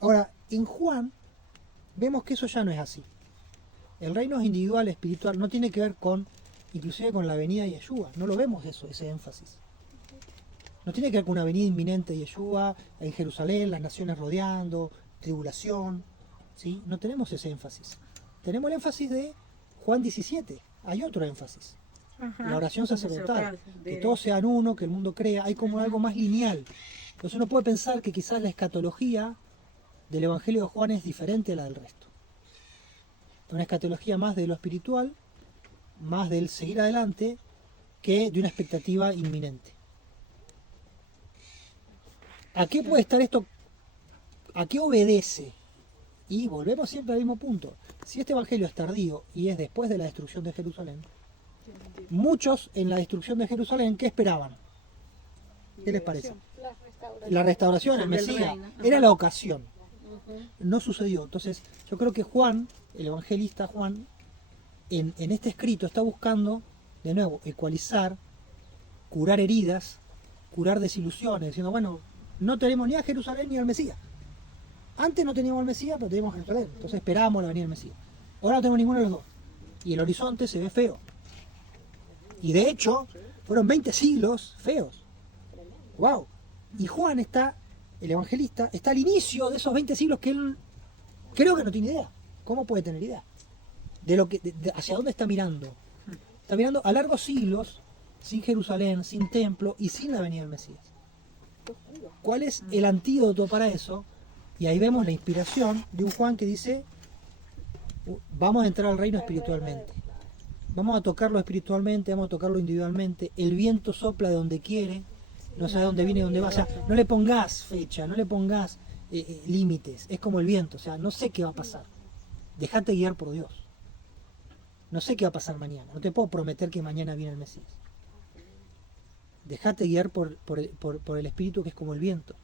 Ahora, en Juan vemos que eso ya no es así. El reino es individual, espiritual, no tiene que ver con, inclusive con la venida de Yeshua, no lo vemos eso, ese énfasis. No tiene que ver con una venida inminente de Yeshua en Jerusalén, las naciones rodeando, tribulación, ¿sí? No tenemos ese énfasis. Tenemos el énfasis de Juan 17, hay otro énfasis. Ajá. La oración sacerdotal, de- que todos sean uno, que el mundo crea, hay como algo más lineal. Entonces uno puede pensar que quizás la escatología del Evangelio de Juan es diferente a la del resto. Una escatología más de lo espiritual, más del seguir adelante, que de una expectativa inminente. ¿A qué puede estar esto? ¿A qué obedece? Y volvemos siempre al mismo punto. si este evangelio es tardío y es después de la destrucción de Jerusalén, muchos en la destrucción de Jerusalén, ¿qué esperaban? ¿Qué les parece? La restauración, el Del Mesías, reino. Ajá. era la ocasión. Ujú. No sucedió. Entonces, yo creo que Juan, el evangelista Juan, en este escrito está buscando, de nuevo, ecualizar, curar heridas, curar desilusiones, diciendo, bueno, no tenemos ni a Jerusalén ni al Mesías. Antes no teníamos al Mesías, pero teníamos a Jerusalén. Entonces esperábamos la venida del Mesías. Ahora no tenemos ninguno de los dos. Y el horizonte se ve feo. Y de hecho, fueron 20 siglos feos. ¡Wow! Y Juan está, el evangelista, está al inicio de esos 20 siglos que él creo que no tiene idea. ¿Cómo puede tener idea? De lo que, hacia dónde está mirando. Está mirando a largos siglos, sin Jerusalén, sin templo y sin la venida del Mesías. ¿Cuál es el antídoto para eso? Y ahí vemos la inspiración de un Juan que dice, vamos a entrar al reino espiritualmente. Vamos a tocarlo espiritualmente, vamos a tocarlo individualmente. El viento sopla de donde quiere, no sabe dónde viene y dónde va. O sea, no le pongas fecha, no le pongas límites. Es como el viento, o sea, no sé qué va a pasar. Déjate guiar por Dios. No sé qué va a pasar mañana. No te puedo prometer que mañana viene el Mesías. Déjate guiar por el Espíritu, que es como el viento.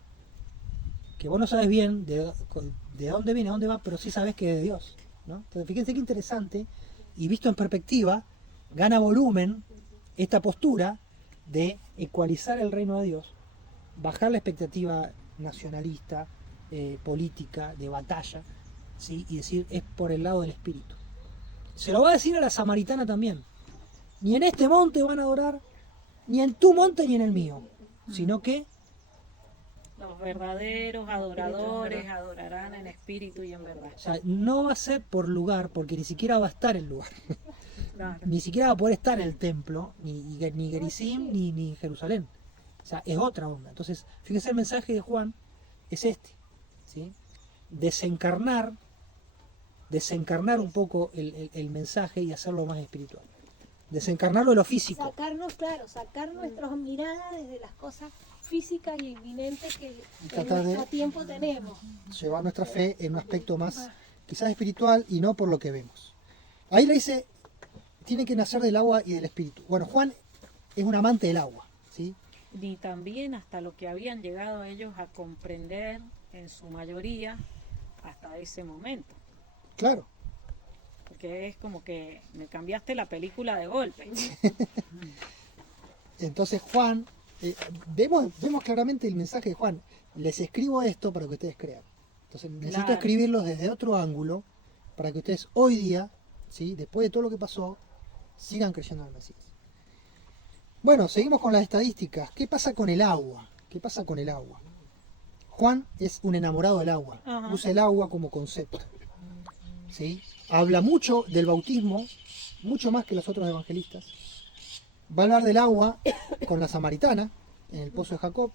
Que vos no sabes bien de dónde viene, a dónde va, pero sí sabes que es de Dios, ¿no? Entonces, fíjense qué interesante, y visto en perspectiva, gana volumen esta postura de ecualizar el reino de Dios, bajar la expectativa nacionalista, política, de batalla, ¿sí? Y decir, es por el lado del Espíritu. Se lo va a decir a la samaritana también. Ni en este monte van a adorar, ni en tu monte ni en el mío, sino que Los verdaderos adoradores adorarán en espíritu y en verdad. o sea, no va a ser por lugar, porque ni siquiera va a estar el lugar. Claro. Ni siquiera va a poder estar el templo, ni Gerizim, ni Jerusalén. O sea, es otra onda. Entonces, fíjense, el mensaje de Juan es este, ¿sí? Desencarnar un poco el mensaje y hacerlo más espiritual. Desencarnarlo de lo físico. Sacar nuestras miradas desde las cosas físicas y evidentes que en Tratar de- nuestro tiempo tenemos. Llevar nuestra fe en un aspecto más quizás espiritual y no por lo que vemos. Ahí le dice, tiene que nacer del agua y del espíritu. Bueno, Juan es un amante del agua, ¿sí? Ni también hasta lo que habían llegado ellos a comprender en su mayoría hasta ese momento. Claro. Porque es como que me cambiaste la película de golpe. Entonces Juan, vemos claramente el mensaje de Juan. Les escribo esto para que ustedes crean. Entonces necesito Claro. escribirlo desde otro ángulo para que ustedes hoy día, ¿sí? Después de todo lo que pasó, sigan creyendo en el Mesías. Bueno, seguimos con las estadísticas. ¿Qué pasa con el agua? ¿Qué pasa con el agua? Juan es un enamorado del agua. Ajá. Usa el agua como concepto. ¿Sí? Habla mucho del bautismo, mucho más que los otros evangelistas. Va a hablar del agua con la samaritana, en el pozo de Jacob.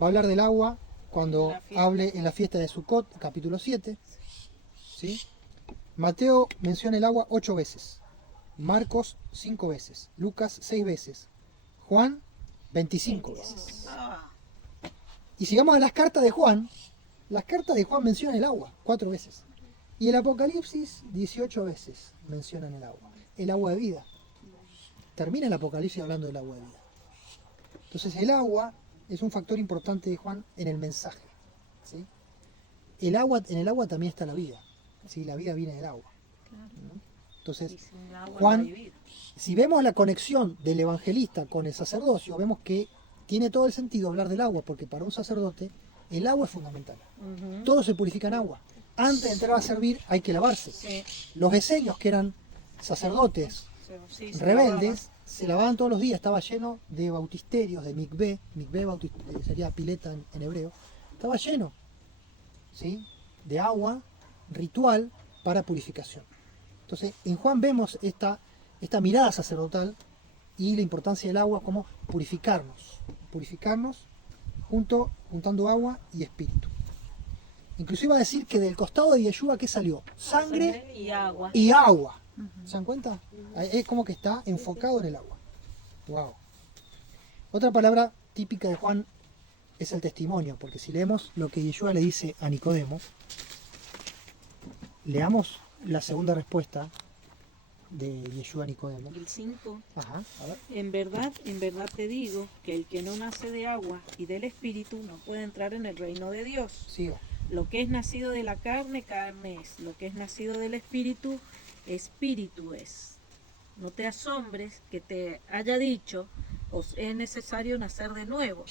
Va a hablar del agua cuando La fiesta. hable en la fiesta de Sucot, capítulo 7. ¿Sí? Mateo menciona el agua 8 veces. Marcos 5 veces. Lucas 6 veces. Juan 25 veces. Ah, Y sigamos a las cartas de Juan. Las cartas de Juan mencionan el agua 4 veces. Y el Apocalipsis 18 veces mencionan el agua. El agua de vida. Termina el Apocalipsis hablando del agua de vida. Entonces el agua es un factor importante de Juan en el mensaje. ¿Sí? En el agua también está la vida. ¿Sí? La vida viene del agua. ¿no? Entonces, y sin agua Juan- no hay vida. si vemos la conexión del evangelista con el sacerdocio, vemos que tiene todo el sentido hablar del agua, porque para un sacerdote el agua es fundamental. Ujú. Todo se purifica en agua. Antes de entrar a servir hay que lavarse. Sí, Los esenios, que eran sacerdotes sí, se rebeldes, se lavaban todos los días. Estaba lleno de bautisterios, de mikvé. Mikvé sería pileta en hebreo. Estaba lleno, ¿sí? De agua ritual para purificación. Entonces, en Juan vemos esta mirada sacerdotal y la importancia del agua como purificarnos juntando agua y espíritu. Inclusive va a decir que del costado de Yeshua, ¿qué salió? Sangre y agua. y agua. ¿Se dan cuenta? Es como que está enfocado en el agua. Wow. Otra palabra típica de Juan es el testimonio, porque si leemos lo que Yeshua le dice a Nicodemo, leamos la segunda respuesta de Yeshua a Nicodemo. El 5. Ajá, a ver. En verdad te digo que el que no nace de agua y del Espíritu no puede entrar en el reino de Dios. Sigo. Lo que es nacido de la carne, carne es. Lo que es nacido del Espíritu, Espíritu es. No te asombres que te haya dicho, os es necesario nacer de nuevo.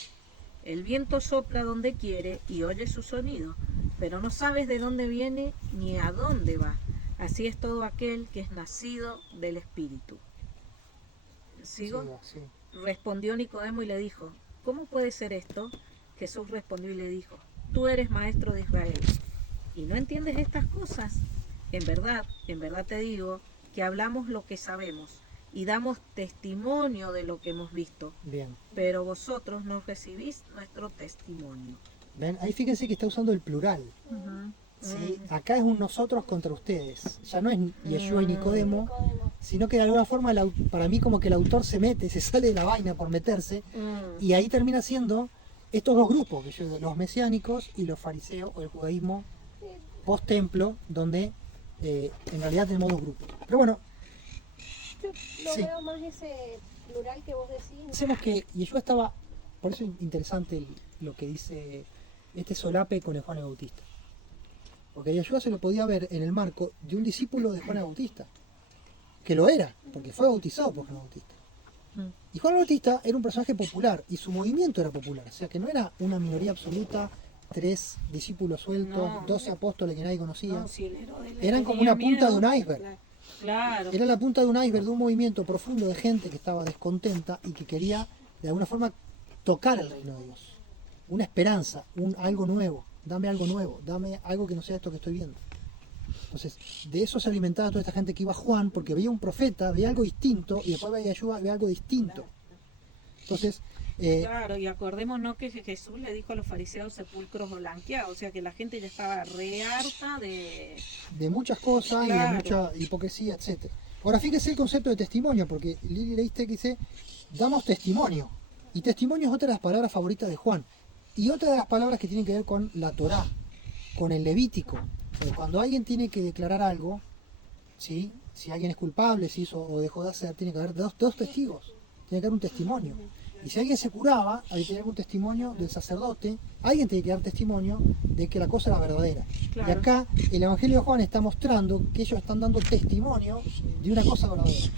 El viento sopla donde quiere y oye su sonido, pero no sabes de dónde viene ni a dónde va. Así es todo aquel que es nacido del Espíritu. ¿Sigo? Sí. Respondió Nicodemo y le dijo, ¿cómo puede ser esto? Jesús respondió y le dijo, tú eres maestro de Israel y no entiendes estas cosas. En verdad te digo que hablamos lo que sabemos y damos testimonio de lo que hemos visto, Bien. pero vosotros no recibís nuestro testimonio. Ven, ahí fíjense que está usando el plural. ¿Sí? Acá es un nosotros contra ustedes. Ya no es Yeshua y Nicodemo, sino que de alguna forma para mí como que el autor se mete, se sale de la vaina por meterse, y ahí termina siendo estos dos grupos, los mesiánicos y los fariseos, o el judaísmo post-templo, donde en realidad tenemos dos grupos. Pero bueno, Yo lo Sí. veo más ese plural que vos decís. pensemos que Yeshua estaba, por eso es interesante lo que dice este solape con el Juan el Bautista. Porque a Yeshua se lo podía ver en el marco de un discípulo de Juan el Bautista, que lo era, porque fue bautizado por Juan el Bautista. Y Juan el Bautista era un personaje popular, y su movimiento era popular, o sea que no era una minoría absoluta, 3 discípulos sueltos, No. 12 apóstoles que nadie conocía. No, si el Herodes le Eran como tenía una punta miedo. de un iceberg. Claro. Era la punta de un iceberg de un movimiento profundo de gente que estaba descontenta y que quería de alguna forma tocar el reino de Dios. Una esperanza, algo nuevo. Dame algo nuevo, dame algo que no sea esto que estoy viendo. Entonces, de eso se alimentaba toda esta gente que iba a Juan, porque veía un profeta, veía algo distinto, y después veía a Yeshua, veía algo distinto. Entonces, Claro, y acordémonos que Jesús le dijo a los fariseos sepulcros blanqueados, o sea que la gente ya estaba re harta de... de muchas cosas y de Claro. mucha hipocresía, etc. Ahora fíjese el concepto de testimonio, porque Lili leíste que dice, damos testimonio. Y testimonio es otra de las palabras favoritas de Juan. Y otra de las palabras que tienen que ver con la Torá, con el Levítico. Cuando alguien tiene que declarar algo, ¿sí? Si alguien es culpable, si hizo o dejó de hacer, tiene que haber dos testigos, tiene que haber un testimonio. Y si alguien se curaba, hay que tener un testimonio del sacerdote, alguien tiene que dar testimonio de que la cosa era verdadera. Claro. Y acá el Evangelio de Juan está mostrando que ellos están dando testimonio de una cosa verdadera.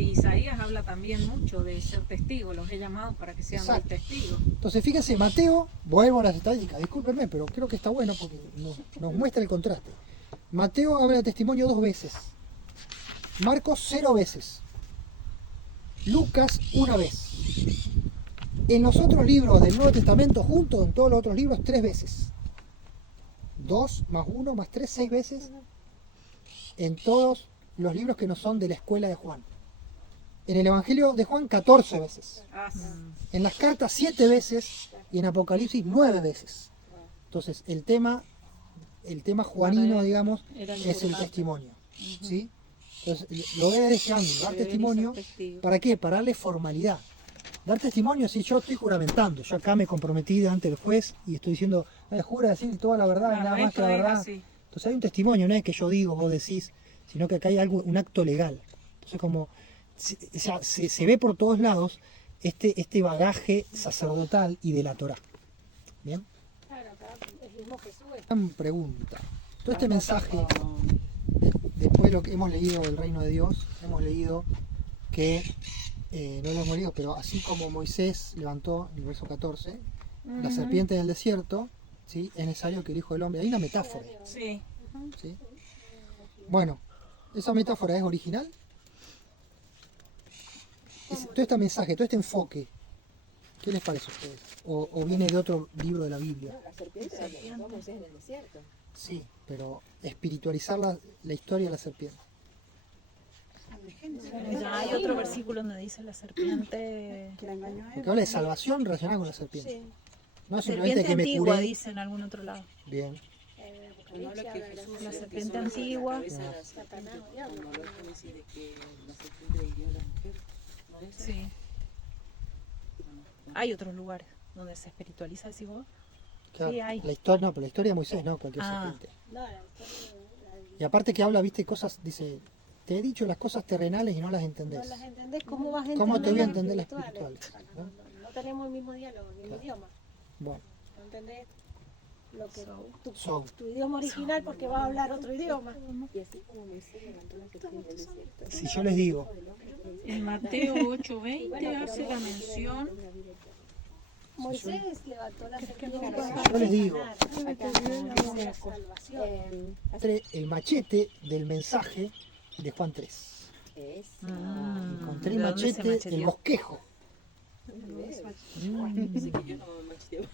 Isaías habla también mucho de ser testigo, los he llamado para que sean mis Exacto. testigos. Entonces fíjense, Mateo, vuelvo a las estadísticas, discúlpenme, pero creo que está bueno porque nos muestra el contraste. Mateo habla de testimonio 2 veces, Marcos 0 veces, Lucas 1 vez. En los otros libros del Nuevo Testamento, junto en todos los otros libros, 3 veces. 2 más 1 más 3, 6 veces. En todos los libros que no son de la escuela de Juan. En el Evangelio de Juan, 14 veces. En las cartas 7 veces y en Apocalipsis 9 veces. Entonces el tema juanino, digamos, Era es el importante. testimonio. ¿Sí? Entonces lo ve de ese ángulo, dar testimonio. ¿Para qué? Para darle formalidad. Dar testimonio si yo estoy juramentando, yo acá me comprometí delante del juez y estoy diciendo, jura decir toda la verdad y nada más que la verdad. Entonces hay un testimonio, no es que yo digo, vos decís, sino que acá hay algo, un acto legal. Entonces como se ve por todos lados este bagaje sacerdotal y de la Torá. ¿Bien? Claro, acá el mismo Jesús es Gran pregunta. Todo este mensaje, después de lo que hemos leído del reino de Dios, hemos leído que, no lo hemos leído, pero así como Moisés levantó, en el verso 14, la serpiente en el desierto, ¿sí? Es necesario que el Hijo del Hombre, hay una metáfora, Sí. ¿sí? Bueno, ¿esa metáfora es original? Todo este mensaje, todo este enfoque, ¿qué les parece a ustedes? ¿O viene de otro libro de la Biblia? La serpiente la levantó Moisés en el desierto. Sí, pero espiritualizar la historia de la serpiente. Ya hay otro versículo donde dice la serpiente. Que la engañó a él. Porque habla de salvación relacionada con la serpiente. Sí. No es simplemente Serpiente que me antigua, curé. dice en algún otro lado. Bien. Cuando habla que Jesús La le serpiente pisó antigua. la cabeza de la serpiente, cuando habla que dice de que la serpiente le hirió a la mujer, ¿no es eso? Sí. Hay otros lugares donde se espiritualiza, decís vos. Claro, Sí, hay. la historia, no, pero la historia de Moisés, no, cualquier Ah. serpiente. No, la historia Y aparte que habla, viste, cosas, dice, te he dicho las cosas terrenales y no las No entendés. las entendés, ¿cómo vas a entender? ¿Cómo te voy a las entender las espirituales? espirituales? O sea, no tenemos el mismo diálogo, el mismo Claro. idioma. Bueno, No entendés lo que so, tu idioma original porque vas a hablar otro idioma. Y así como Moisés levantó la serpiente del desierto. si yo les digo, En Mateo 8:20 hace la mención. Moisés levantó la serpiente. yo les digo, Acá la salvación. entre el machete del mensaje de Juan 3. Encontré el ¿De dónde se machete del macheteó? bosquejo. Así que yo no me machiteo.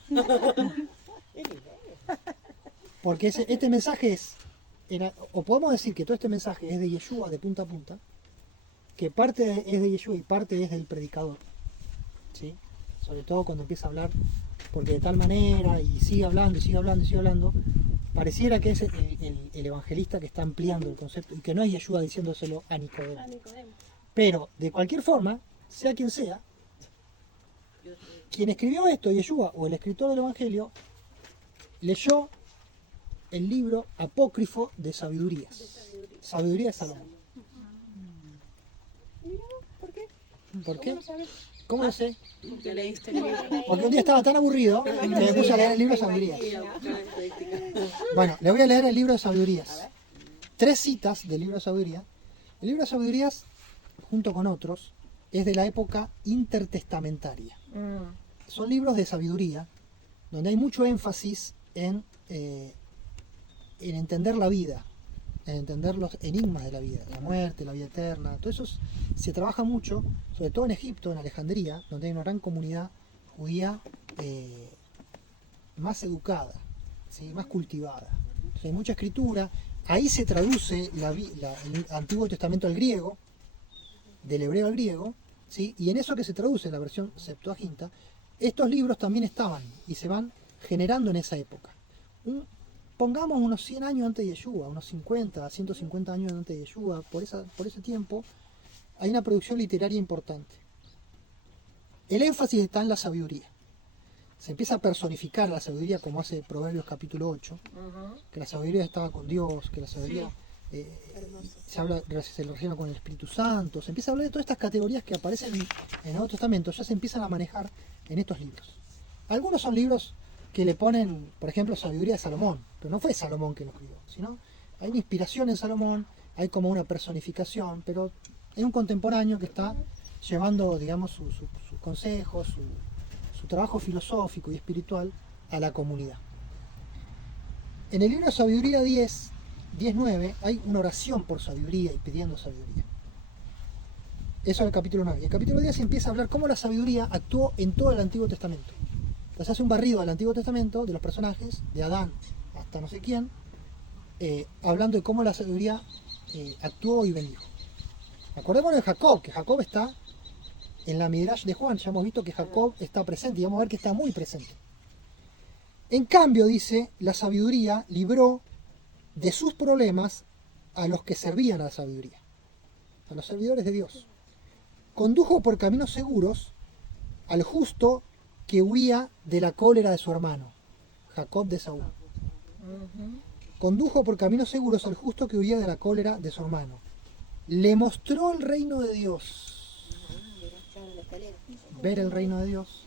Porque este mensaje es, o podemos decir que todo este mensaje es de Yeshua de punta a punta, que parte es de Yeshua y parte es del predicador, ¿sí? Sobre todo cuando empieza a hablar, porque de tal manera, y sigue hablando, y sigue hablando, y sigue hablando, pareciera que es el evangelista que está ampliando el concepto, y que no es Yeshua diciéndoselo a Nicodemo. A Nicodemo. Pero, de cualquier forma, sea quien sea, quien escribió esto, Yeshua, o el escritor del Evangelio, leyó el libro apócrifo de sabidurías. Sabiduría de Salomón. ¿Por qué? ¿Cómo lo sé? Porque leíste el libro. Porque un día estaba tan aburrido que me puse a leer el libro de sabidurías. Y a buscar estadísticas. Bueno, le voy a leer el libro de sabidurías. 3 citas del libro de sabiduría. El libro de sabidurías, junto con otros, es de la época intertestamentaria. Son libros de sabiduría, donde hay mucho énfasis en entender la vida, en entender los enigmas de la vida, la muerte, la vida eterna. Todo eso se trabaja mucho, sobre todo en Egipto, en Alejandría, donde hay una gran comunidad judía más educada, ¿sí? Más cultivada. Entonces, hay mucha escritura. Ahí se traduce el Antiguo Testamento al griego, del hebreo al griego, ¿sí? Y en eso que se traduce la versión Septuaginta, estos libros también estaban y se van generando en esa época. Pongamos unos 100 años antes de Yeshua, unos 50, 150 años antes de Yeshua, por ese tiempo, hay una producción literaria importante. El énfasis está en la sabiduría. Se empieza a personificar la sabiduría como hace Proverbios capítulo 8, que la sabiduría estaba con Dios, que la sabiduría se le relaciona con el Espíritu Santo, se empieza a hablar de todas estas categorías que aparecen en el Nuevo Testamento, ya se empiezan a manejar en estos libros. Algunos son libros que le ponen, por ejemplo, sabiduría de Salomón, pero no fue Salomón que lo escribió, sino hay una inspiración en Salomón, hay como una personificación, pero es un contemporáneo que está llevando, digamos, sus consejos, su trabajo filosófico y espiritual a la comunidad. En el libro de Sabiduría 10:9 hay una oración por sabiduría y pidiendo sabiduría. Eso es el capítulo 9. Y el capítulo 10 empieza a hablar cómo la sabiduría actuó en todo el Antiguo Testamento. Entonces hace un barrido al Antiguo Testamento de los personajes, de Adán hasta no sé quién, hablando de cómo la sabiduría actuó y bendijo. Acordémonos de Jacob, que Jacob está en la Midrash de Juan, ya hemos visto que Jacob está presente y vamos a ver que está muy presente. En cambio, dice, la sabiduría libró de sus problemas a los que servían a la sabiduría, a los servidores de Dios. Condujo por caminos seguros al justo que huía de la cólera de su hermano, Jacob de Saúl. Condujo por caminos seguros al justo que huía de la cólera de su hermano. Le mostró el reino de Dios. Ver el reino de Dios.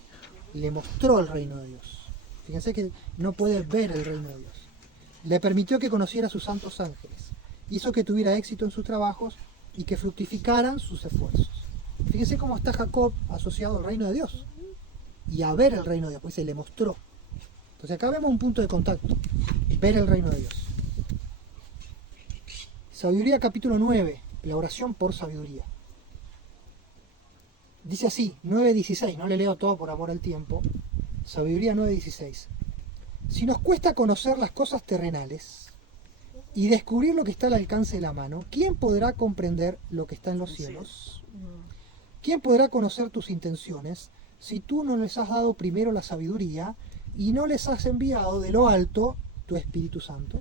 Le mostró el reino de Dios. Fíjense que no puede ver el reino de Dios. Le permitió que conociera a sus santos ángeles. Hizo que tuviera éxito en sus trabajos y que fructificaran sus esfuerzos. Fíjense cómo está Jacob asociado al reino de Dios. Y a ver el reino de Dios, pues se le mostró. Entonces acá vemos un punto de contacto. Ver el reino de Dios. Sabiduría capítulo 9. La oración por sabiduría. Dice así, 9:16. No le leo todo por amor al tiempo. Sabiduría 9:16. Si nos cuesta conocer las cosas terrenales y descubrir lo que está al alcance de la mano, ¿quién podrá comprender lo que está en los cielos? ¿Quién podrá conocer tus intenciones si tú no les has dado primero la sabiduría y no les has enviado de lo alto tu Espíritu Santo?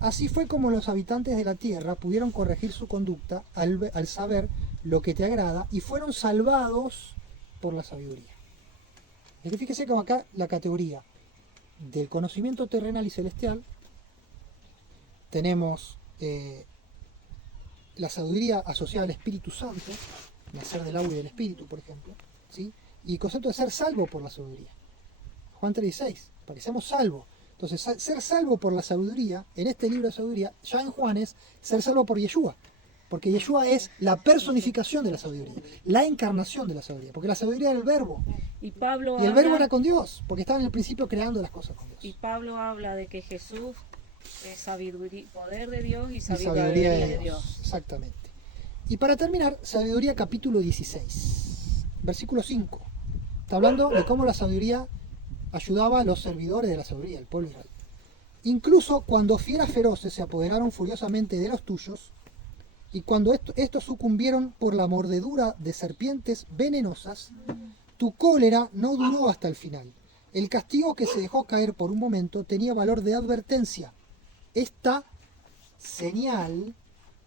Así fue como los habitantes de la tierra pudieron corregir su conducta al saber lo que te agrada y fueron salvados por la sabiduría. Es que fíjese como acá la categoría del conocimiento terrenal y celestial tenemos la sabiduría asociada al Espíritu Santo, nacer del agua y del Espíritu, por ejemplo, ¿sí? Y el concepto de ser salvo por la sabiduría. Juan 3:16, para que seamos salvos. Entonces, ser salvo por la sabiduría, en este libro de sabiduría, ya en Juan es ser salvo por Yeshua. Porque Yeshua es la personificación de la sabiduría, la encarnación de la sabiduría. Porque la sabiduría era el verbo. Y Pablo Y el verbo habla, era con Dios, porque estaba en el principio creando las cosas con y Dios. Pablo habla de que Jesús es sabiduría, poder de Dios y Y sabiduría de Dios. Exactamente. Y para terminar, sabiduría capítulo 16, versículo 5. Está hablando de cómo la sabiduría ayudaba a los servidores de la sabiduría, el pueblo de Israel. Incluso cuando fieras feroces se apoderaron furiosamente de los tuyos, y cuando estos sucumbieron por la mordedura de serpientes venenosas, tu cólera no duró hasta el final. El castigo que se dejó caer por un momento tenía valor de advertencia. Esta señal,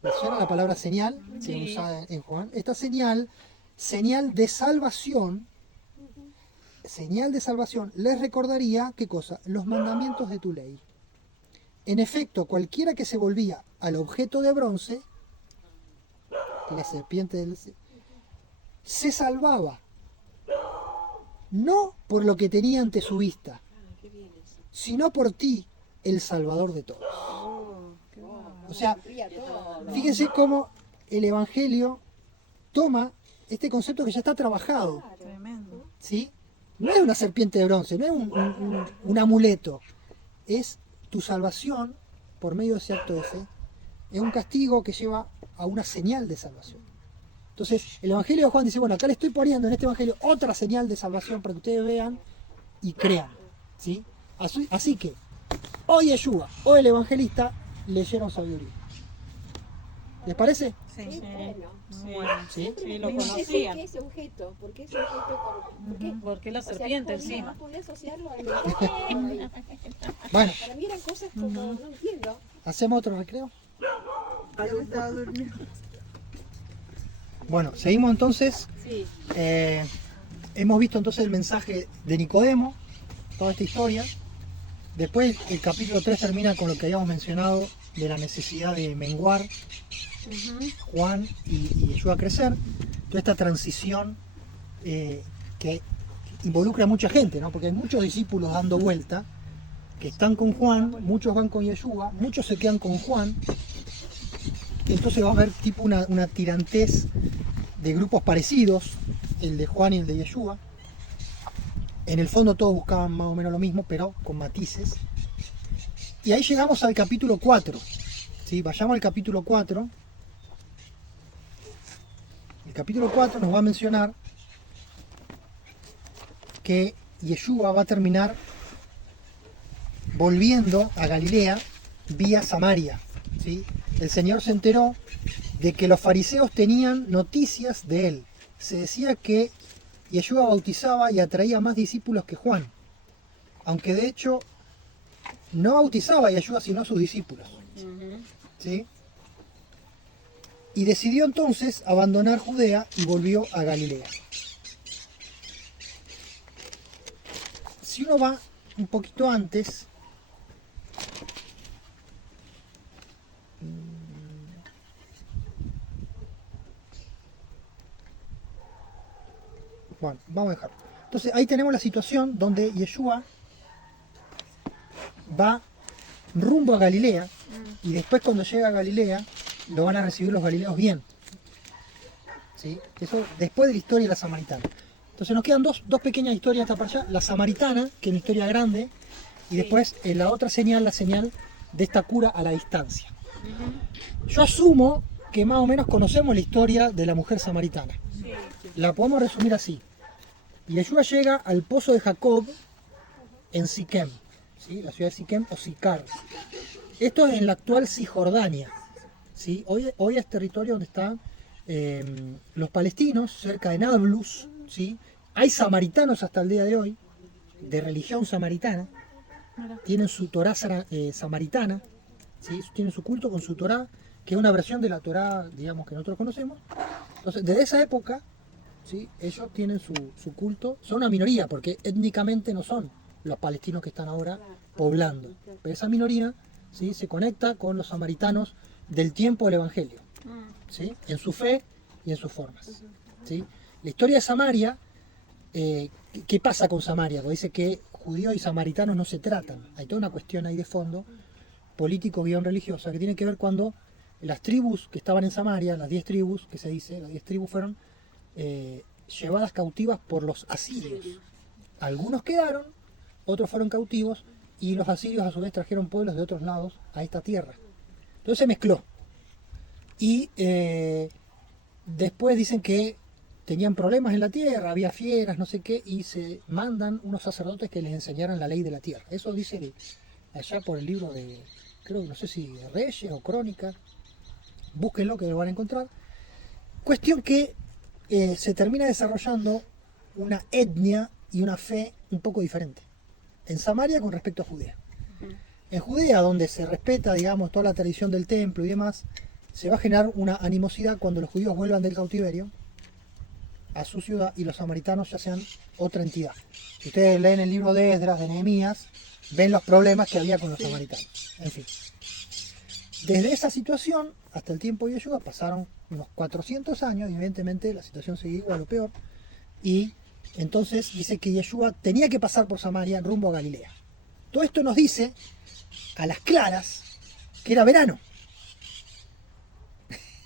¿me suena la palabra señal? Sí. Usada en Juan. Esta señal de salvación, les recordaría, ¿qué cosa? Los mandamientos de tu ley. En efecto, cualquiera que se volvía al objeto de bronce, la serpiente del se salvaba, no por lo que tenía ante su vista, sino por ti, el Salvador de todos. O sea, fíjense cómo el Evangelio toma este concepto que ya está trabajado, Tremendo. ¿sí? No es una serpiente de bronce, no es un amuleto, es tu salvación por medio de ese acto de fe, es un castigo que lleva a una señal de salvación. Entonces, el Evangelio de Juan dice, bueno, acá le estoy poniendo en este Evangelio otra señal de salvación para que ustedes vean y crean, ¿sí? Así que, o Yeshua o el evangelista leyeron sabiduría. ¿Les parece? Sí, Qué bueno. muy bueno. ¿Sí? Sí, lo ¿Por qué conocían. ese objeto? ¿Por qué ese objeto? ¿Por qué? Porque la O sea, serpiente no podía- encima. No podía asociarlo al mensaje. Bueno, Para mí eran cosas como, no entiendo. ¿hacemos otro recreo? Bueno, seguimos entonces. Sí. Hemos visto entonces el mensaje de Nicodemo, toda esta historia. Después el capítulo 3 termina con lo que habíamos mencionado de la necesidad de menguar Juan y Yeshua a crecer. Toda esta transición que involucra a mucha gente, ¿no? Porque hay muchos discípulos dando vuelta que están con Juan, muchos van con Yeshua, muchos se quedan con Juan. Entonces va a haber tipo una tirantez de grupos parecidos, el de Juan y el de Yeshua. En el fondo todos buscaban más o menos lo mismo, pero con matices. Y ahí llegamos al capítulo 4. ¿Sí? Vayamos al capítulo 4. El capítulo 4 nos va a mencionar que Yeshua va a terminar volviendo a Galilea vía Samaria. ¿Sí? El Señor se enteró de que los fariseos tenían noticias de él. Se decía que Yeshua bautizaba y atraía más discípulos que Juan, aunque de hecho no bautizaba a Yeshua sino a sus discípulos. ¿Sí? Y decidió entonces abandonar Judea y volvió a Galilea. Si uno va un poquito antes, bueno, vamos a dejarlo. Entonces ahí tenemos la situación donde Yeshua va rumbo a Galilea y después cuando llega a Galilea lo van a recibir los galileos bien. ¿Sí? Eso después de la historia de la samaritana. Entonces nos quedan dos pequeñas historias hasta para allá. La samaritana, que es una historia grande, y después la otra señal, la señal de esta cura a la distancia. Yo asumo que más o menos conocemos la historia de la mujer samaritana. La podemos resumir así. Yeshua llega al pozo de Jacob en Siquem, ¿sí? La ciudad de Siquem o Sicar. Esto es en la actual Cisjordania, ¿sí? Hoy es territorio donde están los palestinos, cerca de Nablus, ¿sí? Hay samaritanos hasta el día de hoy, de religión samaritana, tienen su Torá samaritana, ¿sí? Tienen su culto con su Torá, que es una versión de la Torá, digamos, que nosotros conocemos. Entonces, desde esa época, ¿sí? Ellos tienen su culto, son una minoría, porque étnicamente no son los palestinos que están ahora poblando, pero esa minoría ¿sí? Se conecta con los samaritanos del tiempo del Evangelio, ¿sí? En su fe y en sus formas, ¿sí? La historia de Samaria, ¿qué pasa con Samaria? Porque dice que judíos y samaritanos no se tratan. Hay toda una cuestión ahí de fondo, político-religiosa, que tiene que ver cuando las tribus que estaban en Samaria, las 10 tribus, que se dice, las 10 tribus fueron llevadas cautivas por los asirios. Algunos quedaron, otros fueron cautivos, y los asirios a su vez trajeron pueblos de otros lados a esta tierra. Entonces se mezcló. Y después dicen que tenían problemas en la tierra, había fieras, no sé qué, y se mandan unos sacerdotes que les enseñaran la ley de la tierra. Eso dice allá por el libro de, creo que no sé si de Reyes o Crónica. Búsquenlo que lo van a encontrar. Cuestión que se termina desarrollando una etnia y una fe un poco diferente en Samaria con respecto a Judea. En Judea, donde se respeta, digamos, toda la tradición del templo y demás, se va a generar una animosidad cuando los judíos vuelvan del cautiverio a su ciudad y los samaritanos ya sean otra entidad. Si ustedes leen el libro de Esdras, de Nehemías, ven los problemas que había con los samaritanos. En fin. Desde esa situación hasta el tiempo de Yeshua pasaron unos 400 años y evidentemente la situación seguía igual o peor. Y entonces dice que Yeshua tenía que pasar por Samaria rumbo a Galilea. Todo esto nos dice a las claras que era verano.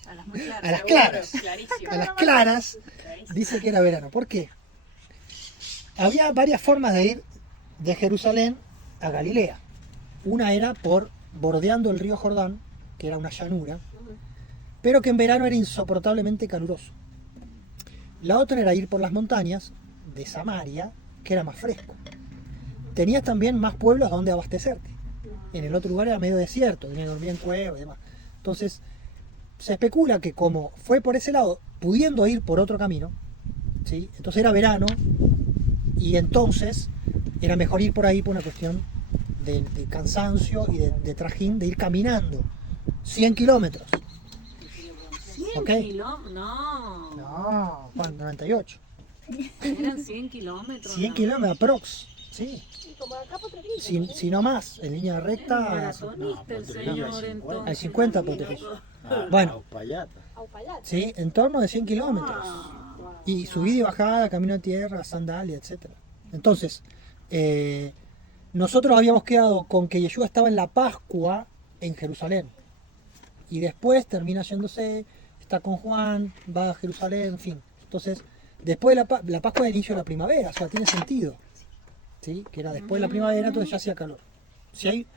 A las muy claras. A las seguro, claras. clarísimo. A las claras Clarísimo. dice que era verano. ¿Por qué? Había varias formas de ir de Jerusalén a Galilea. Una era por bordeando el río Jordán, que era una llanura, pero que en verano era insoportablemente caluroso. La otra era ir por las montañas de Samaria, que era más fresco. Tenías también más pueblos donde abastecerte. En el otro lugar era medio desierto, tenías que dormir en cuevas y demás. Entonces, se especula que como fue por ese lado, pudiendo ir por otro camino, ¿sí? Entonces era verano y entonces era mejor ir por ahí por una cuestión de cansancio y de trajín, de ir caminando 100 kilómetros. 100 ¿Ok? kilómetros. No. No, Juan, 98. Eran 100 kilómetros. 100 ¿no? kilómetros aprox, sí. Sí, como acá Potrerillo. Si no más, en línea Era un recta, maratonista el señor entonces. al 50 Potrerillo. Bueno, Aupayat. sí, en torno de 100 kilómetros. Y subida y bajada, camino a tierra, sandalia, etc. Entonces, nosotros habíamos quedado con que Yeshua estaba en la Pascua en Jerusalén. Y después termina yéndose, está con Juan, va a Jerusalén, en fin. Entonces, después de la Pascua es el inicio de la primavera, o sea, tiene sentido. ¿Sí? Que era después de la primavera, entonces ya hacía calor. Si hay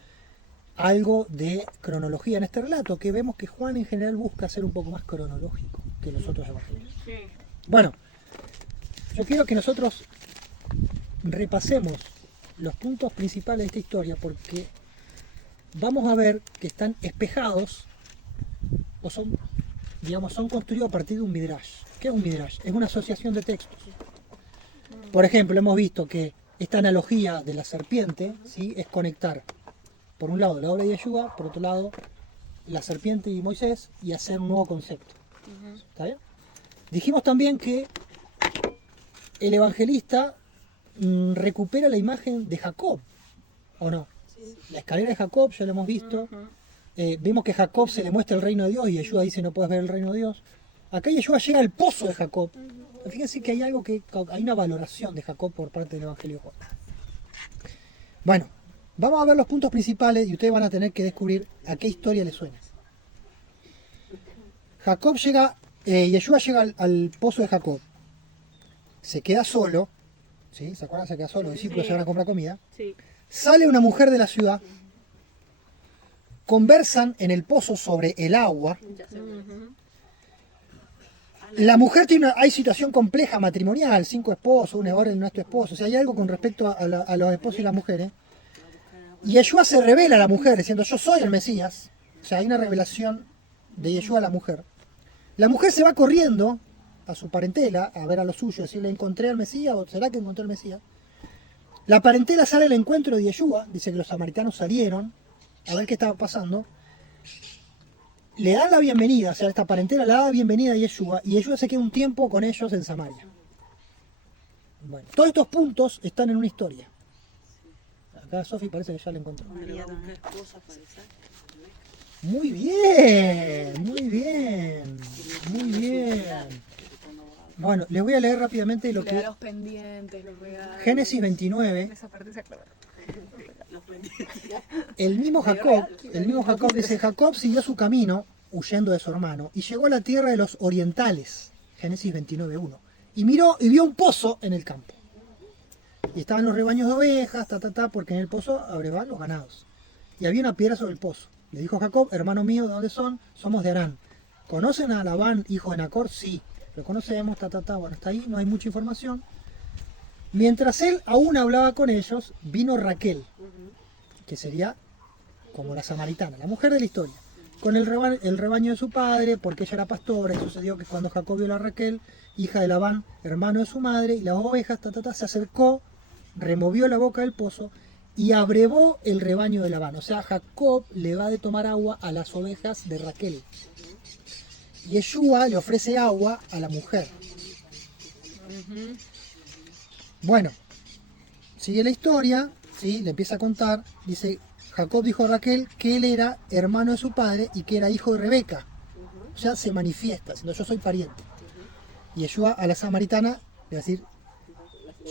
algo de cronología en este relato, que vemos que Juan en general busca ser un poco más cronológico que los otros evangelios. Sí. Bueno, yo quiero que nosotros repasemos los puntos principales de esta historia porque vamos a ver que están espejados o son, digamos, son construidos a partir de un midrash. ¿Qué es un midrash? Es una asociación de textos. Por ejemplo, hemos visto que esta analogía de la serpiente, ¿sí? Es conectar, por un lado, la obra de Yeshua, por otro lado, la serpiente y Moisés, y hacer un nuevo concepto. ¿Está bien? Dijimos también que el evangelista recupera la imagen de Jacob, ¿o no? La escalera de Jacob, ya lo hemos visto. Vemos que Jacob se le muestra el reino de Dios y Yeshua dice no puedes ver el reino de Dios. Acá Yeshua llega al pozo de Jacob. Fíjense que hay algo hay una valoración de Jacob por parte del Evangelio de Juan. Bueno, vamos a ver los puntos principales y ustedes van a tener que descubrir a qué historia les suena. Jacob llega, Yeshua llega al pozo de Jacob. Se queda solo, ¿sí? ¿Se acuerdan? Se queda solo, los discípulos se van a comprar comida. Sí. Sale una mujer de la ciudad, conversan en el pozo sobre el agua. La mujer hay situación compleja matrimonial, 5 esposos, un ahora no es tu esposo, o sea, hay algo con respecto a los esposos y las mujeres. Y Yeshua se revela a la mujer diciendo yo soy el Mesías, o sea, hay una revelación de Yeshua a la mujer. La mujer se va corriendo a su parentela a ver a los suyos, decirle encontré al Mesías o será que encontré al Mesías. La parentela sale al encuentro de Yeshua, dice que los samaritanos salieron a ver qué estaba pasando. Le dan la bienvenida, o sea, esta parentela le da la bienvenida a Yeshua y Yeshua se queda un tiempo con ellos en Samaria. Bueno, todos estos puntos están en una historia. Acá Sofi parece que ya la encontró. Pero va a buscar esposa para esa. Muy bien, muy bien, muy bien. Bueno, les voy a leer rápidamente lo Le da que los pendientes, los regalos. Génesis 29, Esa parte se acuerda. el mismo Jacob dice, Jacob siguió su camino huyendo de su hermano y llegó a la tierra de los orientales, Génesis 29:1, y miró y vio un pozo en el campo. Y estaban los rebaños de ovejas, porque en el pozo abrevaban los ganados. Y había una piedra sobre el pozo. Le dijo Jacob, hermano mío, ¿de dónde son? Somos de Harán. ¿Conocen a Labán, hijo de Nacor? Sí, lo conocemos, bueno, hasta ahí no hay mucha información. Mientras él aún hablaba con ellos, vino Raquel, que sería como la samaritana, la mujer de la historia, con el rebaño de su padre, porque ella era pastora, y sucedió que cuando Jacob vio a Raquel, hija de Labán, hermano de su madre, y las ovejas, se acercó, removió la boca del pozo y abrevó el rebaño de Labán. O sea, Jacob le va de tomar agua a las ovejas de Raquel. Y Yeshua le ofrece agua a la mujer. Bueno, sigue la historia, ¿sí? Le empieza a contar, dice, Jacob dijo a Raquel que él era hermano de su padre y que era hijo de Rebeca. O sea, se manifiesta, diciendo yo soy pariente. Y Yeshua a la samaritana le va a decir,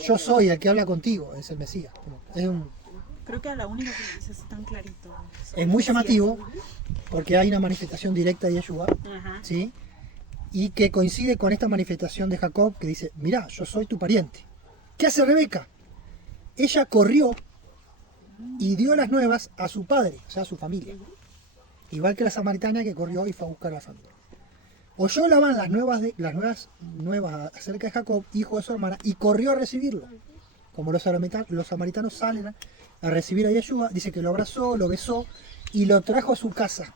yo soy el que habla contigo, es el Mesías. Creo que a la única que lo dice así tan clarito. Es muy llamativo porque hay una manifestación directa de Yeshua, ¿sí? Y que coincide con esta manifestación de Jacob que dice, mirá, yo soy tu pariente. ¿Qué hace Rebeca? Ella corrió y dio las nuevas a su padre, o sea, a su familia. Igual que la samaritana que corrió y fue a buscar a la familia. Oyó Labán las nuevas acerca de Jacob, hijo de su hermana, y corrió a recibirlo. Como los samaritanos salen a recibir a Yeshua, dice que lo abrazó, lo besó y lo trajo a su casa.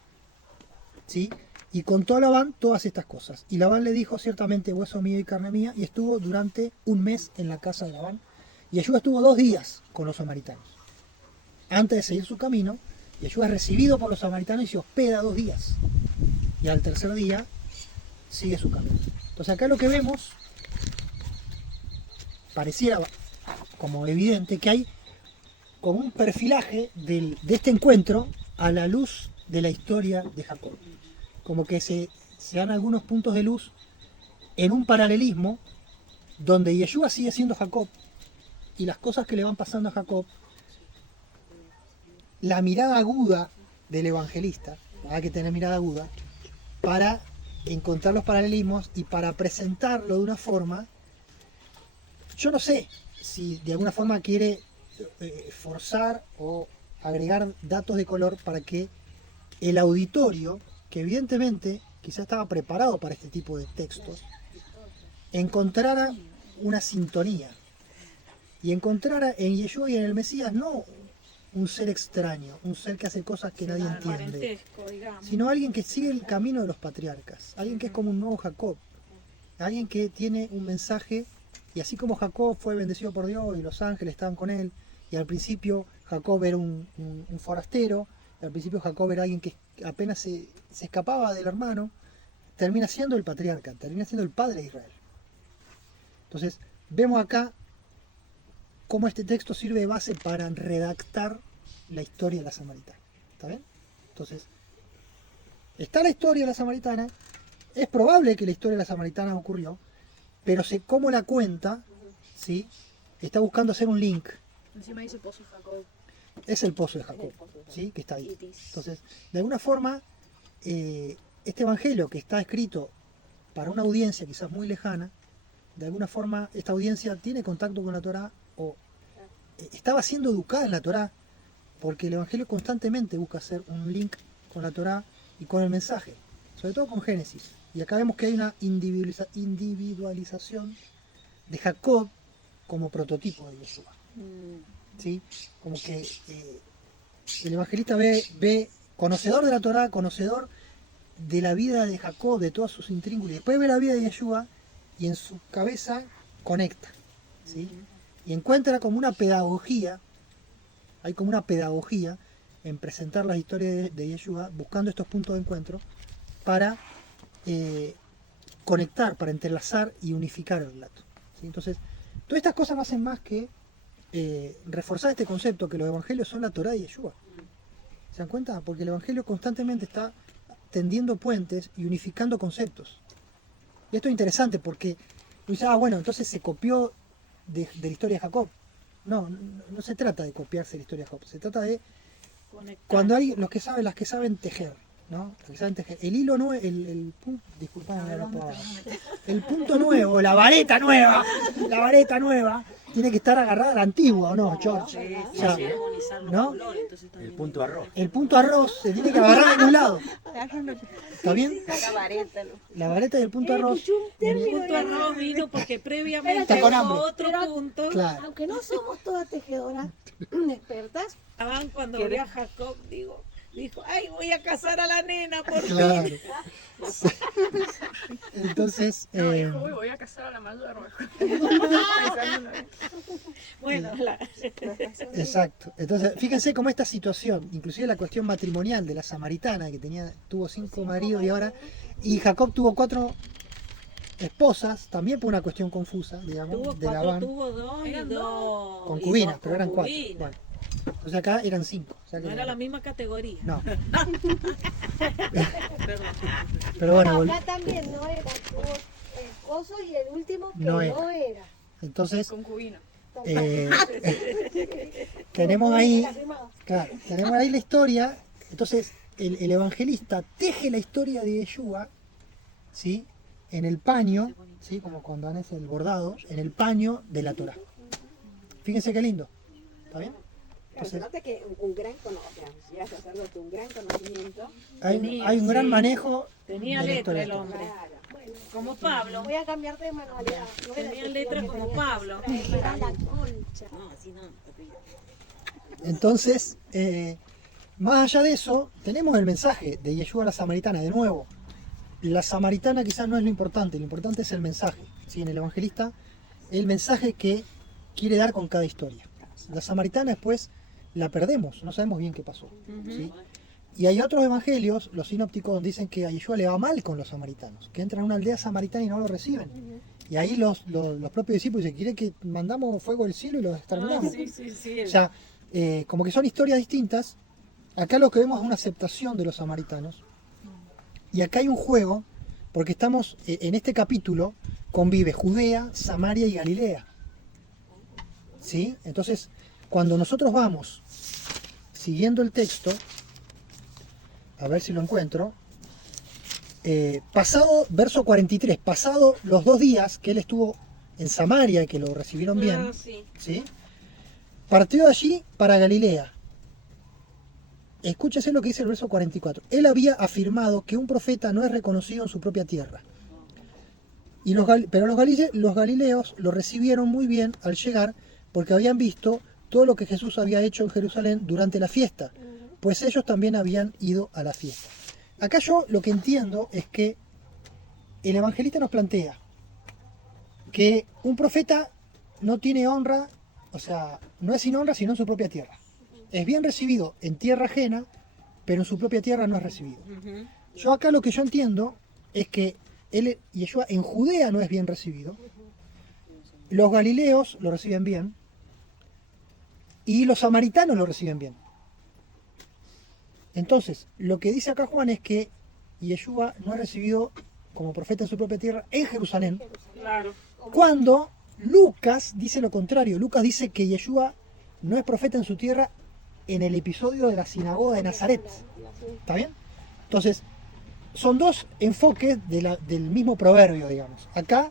¿Sí? Y contó a Labán todas estas cosas. Y Labán le dijo, ciertamente, hueso mío y carne mía, y estuvo durante un mes en la casa de Labán. Y Yeshua estuvo 2 días con los samaritanos. Antes de seguir su camino, Yeshua es recibido por los samaritanos y se hospeda 2 días. Y al tercer día sigue su camino. Entonces acá lo que vemos, pareciera como evidente que hay como un perfilaje de este encuentro a la luz de la historia de Jacob. Como que se dan algunos puntos de luz en un paralelismo donde Yeshua sigue siendo Jacob y las cosas que le van pasando a Jacob, la mirada aguda del evangelista, hay que tener mirada aguda, para encontrar los paralelismos y para presentarlo de una forma, yo no sé si de alguna forma quiere forzar o agregar datos de color para que el auditorio, que evidentemente quizá estaba preparado para este tipo de textos, encontrara una sintonía y encontrara en Yeshua y en el Mesías no un ser extraño, un ser que hace cosas que nadie entiende, Parentesco, digamos. sino alguien que sigue el camino de los patriarcas, alguien que es como un nuevo Jacob, alguien que tiene un mensaje, y así como Jacob fue bendecido por Dios y los ángeles estaban con él, y al principio Jacob era un forastero, al principio Jacob era alguien que apenas se escapaba del hermano, termina siendo el patriarca, termina siendo el padre de Israel. Entonces, vemos acá cómo este texto sirve de base para redactar la historia de la samaritana. ¿Está bien? Entonces, está la historia de la samaritana, es probable que la historia de la samaritana ocurrió, pero cómo la cuenta, ¿sí? Está buscando hacer un link. Encima dice pozo Jacob. Es el pozo de Jacob, ¿sí? Que está ahí. Entonces, de alguna forma, este evangelio que está escrito para una audiencia quizás muy lejana, de alguna forma esta audiencia tiene contacto con la Torá o estaba siendo educada en la Torá, porque el evangelio constantemente busca hacer un link con la Torá y con el mensaje, sobre todo con Génesis. Y acá vemos que hay una individualización de Jacob como prototipo de Yeshua. ¿Sí? Como que el evangelista ve conocedor de la Torá, conocedor de la vida de Jacob, de todas sus intríngulis, y después ve la vida de Yeshua y en su cabeza conecta, ¿sí? Y encuentra como una pedagogía, hay como una pedagogía en presentar las historias de Yeshua, buscando estos puntos de encuentro para conectar, para entrelazar y unificar el relato, ¿sí? Entonces, todas estas cosas no hacen más que reforzar este concepto que los evangelios son la Torá de Yeshua, ¿Se dan cuenta? Porque el Evangelio constantemente está tendiendo puentes y unificando conceptos. Y esto es interesante porque tú dices, bueno, entonces se copió de la historia de Jacob. No se trata de copiarse la historia de Jacob, se trata de cuando hay las que saben tejer, ¿no? Los que saben tejer. El hilo nuevo, el punto, disculpame, el punto nuevo, la vareta nueva, tiene que estar agarrada a la antigua, ¿o no, George? O sea, ¿no? El punto arroz. El punto arroz se tiene que agarrar en un lado. ¿Está bien? La vareta y el punto arroz. El punto arroz vino porque previamente Está con hubo hambre. otro punto. Claro. Aunque no somos todas tejedoras expertas, Cuando vio a Jacob, dijo, ay, voy a casar a la nena por fin. Claro. Entonces, Uy, voy a casar a la mayor. Bueno, exacto. Entonces, fíjense cómo esta situación, inclusive la cuestión matrimonial de la samaritana, que tuvo 5 maridos y Jacob tuvo 4 esposas, también por una cuestión confusa, digamos, tuvo de 4, Labán. tuvo 2 y 2 Concubinas, pero eran 4. Bueno, entonces acá eran 5. O sea que No era la misma categoría. No. Pero bueno, acá también no era, tuvo esposo y el último que No no era. era. entonces Concubina. tenemos ahí, claro, tenemos ahí la historia. Entonces el evangelista teje la historia de Yeshua, ¿sí? En el paño, ¿sí? Como cuando dan el bordado, en el paño de la Torá. Fíjense qué lindo. ¿Está bien? Claro, se nota que un gran conocimiento, ya sacerdote, un gran conocimiento. Hay un gran manejo Tenía de la letra historia. el hombre. Claro. Como Pablo. Voy a cambiar de manualidad. No era Tenía que letra tenía como que Pablo. Era la concha. No, así no, papilla. Entonces, más allá de eso, tenemos el mensaje de Yeshua a la samaritana. De nuevo, la samaritana quizás no es lo importante es el mensaje. ¿Sí? En el evangelista, el mensaje que quiere dar con cada historia. La samaritana después la perdemos, no sabemos bien qué pasó. ¿Sí? Y hay otros evangelios, los sinópticos dicen que a Yeshua le va mal con los samaritanos, que entran a una aldea samaritana y no lo reciben. Y ahí los propios discípulos dicen, ¿quiere que mandamos fuego del cielo y los exterminamos? Sí. O sea, como que son historias distintas. Acá lo que vemos es una aceptación de los samaritanos. Y acá hay un juego, porque estamos, en este capítulo, convive Judea, Samaria y Galilea. ¿Sí? Entonces, cuando nosotros vamos siguiendo el texto, a ver si lo encuentro, pasado, verso 43, pasado los 2 días que él estuvo en Samaria y que lo recibieron bien, ¿sí? Partió de allí para Galilea. Escúchese lo que dice el verso 44. Él había afirmado que un profeta no es reconocido en su propia tierra. Pero los galileos lo recibieron muy bien al llegar porque habían visto todo lo que Jesús había hecho en Jerusalén durante la fiesta, pues ellos también habían ido a la fiesta. Acá yo lo que entiendo es que el evangelista nos plantea que un profeta no tiene honra, o sea, no es sin honra sino en su propia tierra. Es bien recibido en tierra ajena, pero en su propia tierra no es recibido. Yo acá lo que yo entiendo es que Yeshua en Judea no es bien recibido, los galileos lo reciben bien y los samaritanos lo reciben bien. Entonces, lo que dice acá Juan es que Yeshua no es recibido como profeta en su propia tierra en Jerusalén, Claro. cuando Lucas dice lo contrario. Lucas dice que Yeshua no es profeta en su tierra en el episodio de la sinagoga de Nazaret. ¿Está bien? Entonces, son 2 enfoques del mismo proverbio, digamos. Acá,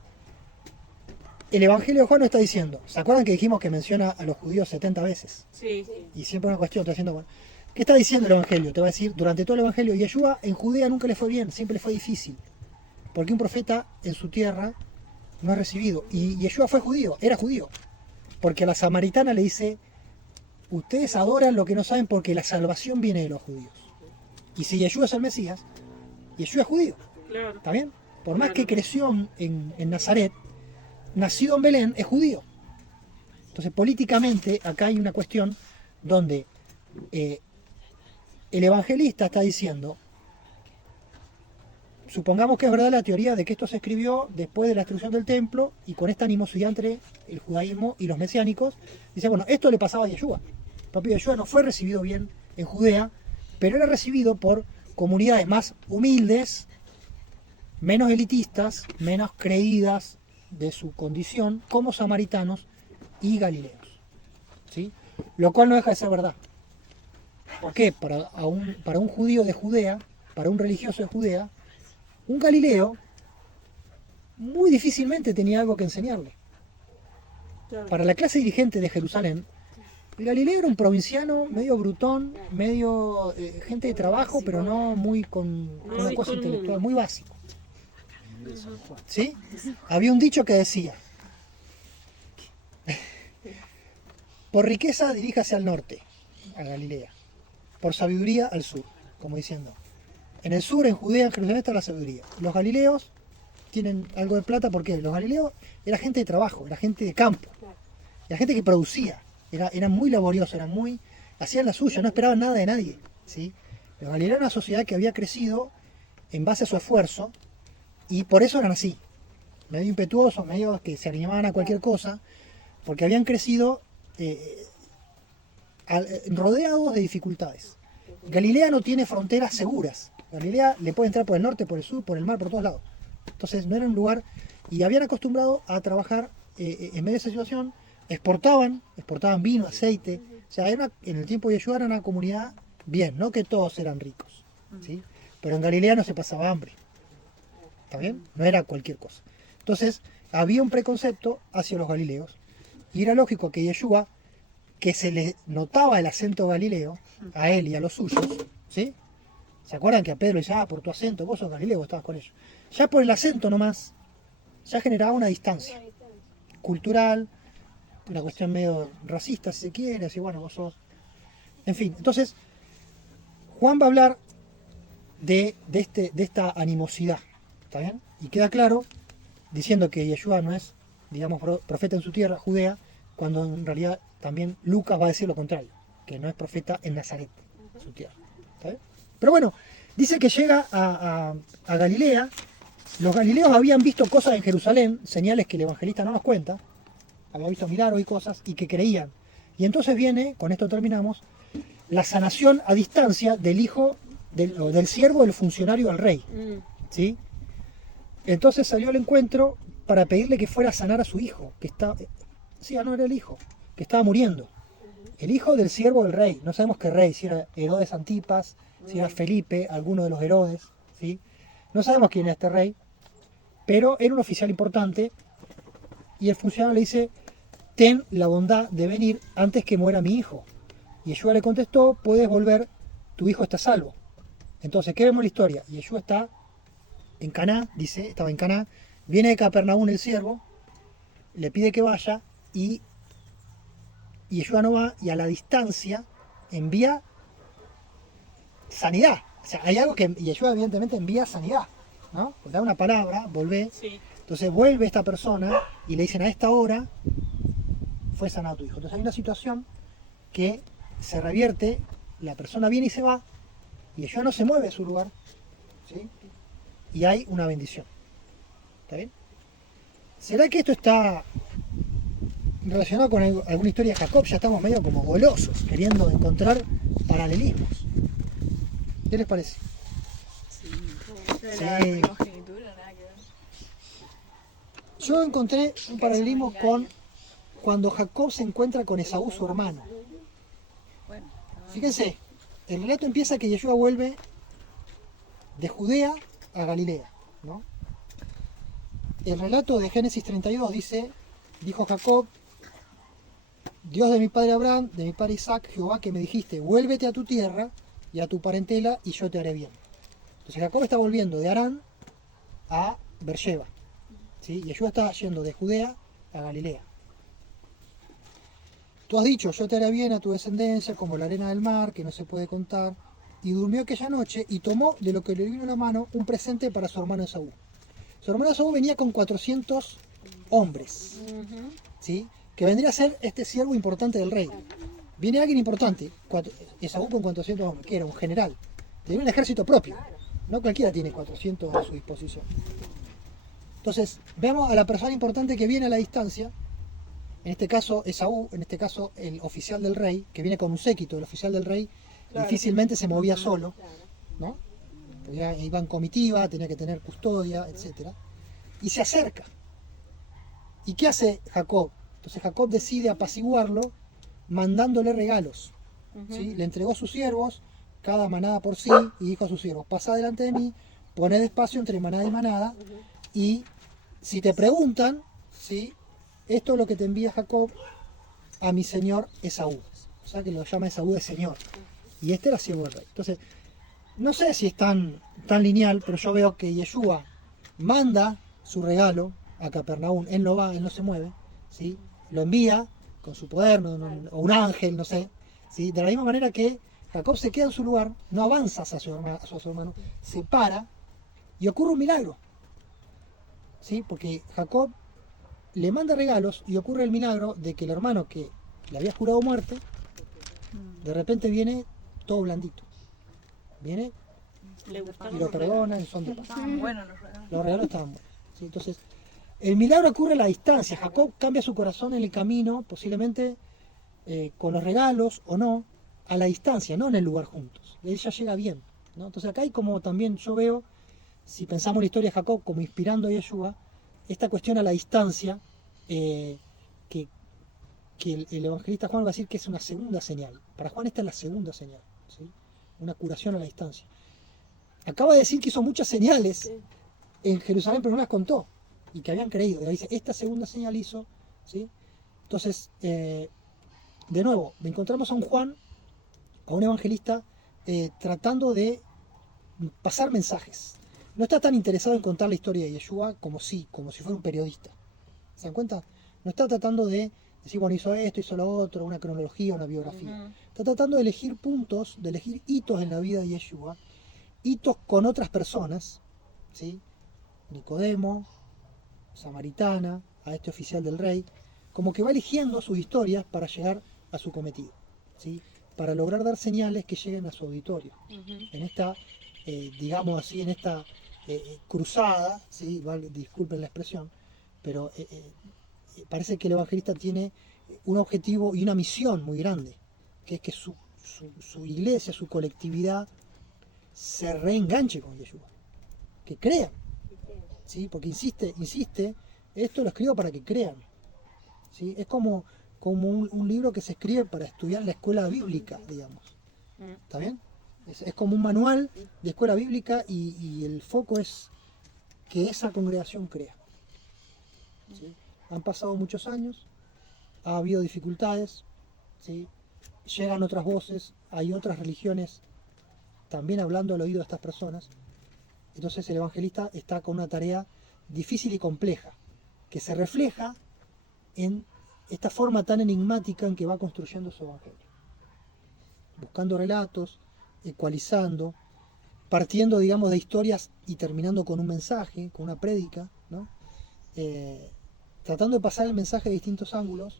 el Evangelio de Juan nos está diciendo, ¿se acuerdan que dijimos que menciona a los judíos 70 veces? Sí. Y siempre una cuestión, está diciendo, bueno, ¿qué está diciendo el Evangelio? Te va a decir, durante todo el Evangelio, Yeshua en Judea nunca le fue bien, siempre le fue difícil. Porque un profeta en su tierra no es recibido. Y Yeshua fue judío, era judío. Porque a la samaritana le dice, ustedes adoran lo que no saben porque la salvación viene de los judíos. Y si Yeshua es el Mesías, Yeshua es judío. Claro. ¿Está bien? Por más que creció en Nazaret, nacido en Belén, es judío. Entonces, políticamente, acá hay una cuestión donde el evangelista está diciendo, supongamos que es verdad la teoría de que esto se escribió después de la destrucción del templo y con esta animosidad entre el judaísmo y los mesiánicos, dice, bueno, esto le pasaba a Yeshua. El propio Yeshua no fue recibido bien en Judea pero era recibido por comunidades más humildes, menos elitistas, menos creídas de su condición, como samaritanos y galileos. ¿Sí? Lo cual no deja de ser verdad. ¿Por qué? Para un judío de Judea, para un religioso de Judea, un galileo muy difícilmente tenía algo que enseñarle. Para la clase dirigente de Jerusalén, el Galileo era un provinciano medio brutón, medio gente de trabajo, pero no muy con una cosa intelectual, muy básico. ¿Sí? Había un dicho que decía: por riqueza diríjase al norte, a Galilea; por sabiduría al sur, como diciendo, en el sur, en Judea, en Jerusalén está la sabiduría. Los galileos tienen algo de plata, ¿por qué? Los galileos era gente de trabajo, era gente de campo, era gente que producía, eran muy laboriosos, hacían la suya, no esperaban nada de nadie, ¿sí? Los galileos eran una sociedad que había crecido en base a su esfuerzo, y por eso eran así, medio impetuosos, medio que se animaban a cualquier cosa, porque habían crecido rodeados de dificultades. Galilea no tiene fronteras seguras. Galilea le puede entrar por el norte, por el sur, por el mar, por todos lados. Entonces no era un lugar, y habían acostumbrado a trabajar en medio de esa situación. Exportaban vino, aceite. O sea, en el tiempo de Yeshua era una comunidad bien, no que todos eran ricos, ¿sí? Pero en Galilea no se pasaba hambre. ¿Está bien? No era cualquier cosa. Entonces había un preconcepto hacia los galileos, y era lógico que Yeshua, que se le notaba el acento galileo a él y a los suyos, ¿sí? ¿Se acuerdan que a Pedro le decía, por tu acento, vos sos galileo, vos estabas con ellos? Ya por el acento nomás, ya generaba una distancia cultural, una cuestión medio racista, si se quiere, así, bueno, vos sos... En fin, entonces, Juan va a hablar de esta animosidad, ¿está bien? Y queda claro, diciendo que Yeshua no es, digamos, profeta en su tierra, Judea, cuando en realidad también Lucas va a decir lo contrario, que no es profeta en Nazaret, su tierra. ¿Está bien? Pero bueno, dice que llega a Galilea. Los galileos habían visto cosas en Jerusalén, señales que el evangelista no nos cuenta, había visto milagros y cosas, y que creían. Y entonces viene, con esto terminamos, la sanación a distancia del hijo, del siervo del funcionario del rey. ¿Sí? Entonces salió al encuentro para pedirle que fuera a sanar a su hijo, que estaba... Sí, no era el hijo, que estaba muriendo. El hijo del siervo del rey. No sabemos qué rey, si era Herodes Antipas, si era Felipe, alguno de los Herodes, ¿sí? No sabemos quién era este rey, pero era un oficial importante, y el funcionario le dice: ten la bondad de venir antes que muera mi hijo. Y Yeshua le contestó: puedes volver, tu hijo está salvo. Entonces, ¿qué vemos en la historia? Yeshua está en Caná, dice, estaba en Caná, viene de Capernaum el siervo, le pide que vaya, y Yeshua no va, y a la distancia envía sanidad. O sea, hay algo que Yeshua evidentemente envía sanidad, ¿no? Porque da una palabra, volvé. Sí. Entonces vuelve esta persona y le dicen: a esta hora fue sanado tu hijo. Entonces hay una situación que se revierte, la persona viene y se va, y Yeshua no se mueve de su lugar, ¿sí? Y hay una bendición. ¿Está bien? ¿Será que esto está relacionado con alguna historia de Jacob? Ya estamos medio como golosos, queriendo encontrar paralelismos. ¿Qué les parece? Sí. Yo encontré un paralelismo con cuando Jacob se encuentra con Esaú, su hermano. Fíjense, el relato empieza que Yeshua vuelve de Judea a Galilea, ¿no? El relato de Génesis 32 dice: dijo Jacob: Dios de mi padre Abraham, de mi padre Isaac, Jehová que me dijiste, vuélvete a tu tierra y a tu parentela y yo te haré bien. Entonces Jacob está volviendo de Harán a Beersheba, ¿sí? Y Yeshua está yendo de Judea a Galilea. Tú has dicho: yo te haré bien a tu descendencia como la arena del mar, que no se puede contar. Y durmió aquella noche y tomó de lo que le vino a la mano un presente para su hermano Esaú. Su hermano Esaú venía con 400 hombres, ¿sí? Que vendría a ser este siervo importante del rey. Viene alguien importante, Esaú con 400 hombres, que era un general, tenía un ejército propio, no cualquiera tiene 400 a su disposición. Entonces, vemos a la persona importante que viene a la distancia, en este caso Esaú, en este caso el oficial del rey, que viene con un séquito, el oficial del rey, Claro. Difícilmente se movía solo, Claro. ¿no? Porque iba en comitiva, tenía que tener custodia, etc. Y se acerca. ¿Y qué hace Jacob? Entonces Jacob decide apaciguarlo mandándole regalos. ¿Sí? Le entregó a sus siervos, cada manada por sí, y dijo a sus siervos, pasa delante de mí, poned espacio entre manada y manada, y si te preguntan, ¿sí? Esto es lo que te envía Jacob a mi señor Esaú. O sea que lo llama Esaú de señor. Y este era siervo del rey. Entonces, no sé si es tan lineal, pero yo veo que Yeshua manda su regalo a Capernaum. Él no va, él no se mueve, ¿sí? Lo envía con su poder, o un ángel, no sé. ¿Sí? De la misma manera que Jacob se queda en su lugar, no avanza hacia su hermano, se para y ocurre un milagro. ¿Sí? Porque Jacob le manda regalos y ocurre el milagro de que el hermano que le había jurado muerte, de repente viene todo blandito. Viene Le gustaron y lo los regalos. perdona en son de paz. Estaban buenos los regalos. Los regalos estaban buenos. ¿Sí? Entonces, el milagro ocurre a la distancia. Jacob cambia su corazón en el camino, posiblemente con los regalos o no, a la distancia, no en el lugar juntos. Y él ya llega bien, ¿no? Entonces acá hay como también yo veo, si pensamos la historia de Jacob como inspirando a Yeshua, esta cuestión a la distancia, que el evangelista Juan va a decir que es una segunda señal. Para Juan esta es la segunda señal, ¿sí? Una curación a la distancia. Acaba de decir que hizo muchas señales en Jerusalén, pero no las contó, y que habían creído. Y ahí dice, esta segunda señal hizo, ¿sí? Entonces, de nuevo, encontramos a un Juan, a un evangelista, tratando de pasar mensajes. No está tan interesado en contar la historia de Yeshua como si fuera un periodista. ¿Se dan cuenta? No está tratando de decir, bueno, hizo esto, hizo lo otro, una cronología, una biografía. Está tratando de elegir puntos, de elegir hitos en la vida de Yeshua, hitos con otras personas, ¿sí? Nicodemo, Samaritana, a este oficial del rey, como que va eligiendo sus historias para llegar a su cometido, ¿sí? Para lograr dar señales que lleguen a su auditorio. En esta, digamos así, en esta cruzada, ¿sí? Disculpen la expresión, pero parece que el evangelista tiene un objetivo y una misión muy grande, que es que su iglesia, su colectividad, se reenganche con Yeshua, que crean, ¿sí? Porque insiste, esto lo escribo para que crean, ¿sí? Es como un libro que se escribe para estudiar la escuela bíblica, digamos. ¿Está bien? Es como un manual de escuela bíblica y el foco es que esa congregación crea. ¿Sí? Han pasado muchos años, ha habido dificultades, ¿sí? Llegan otras voces, hay otras religiones también hablando al oído de estas personas. Entonces el evangelista está con una tarea difícil y compleja, que se refleja en esta forma tan enigmática en que va construyendo su evangelio. Buscando relatos, ecualizando, partiendo, digamos, de historias y terminando con un mensaje, con una prédica, ¿no? Tratando de pasar el mensaje de distintos ángulos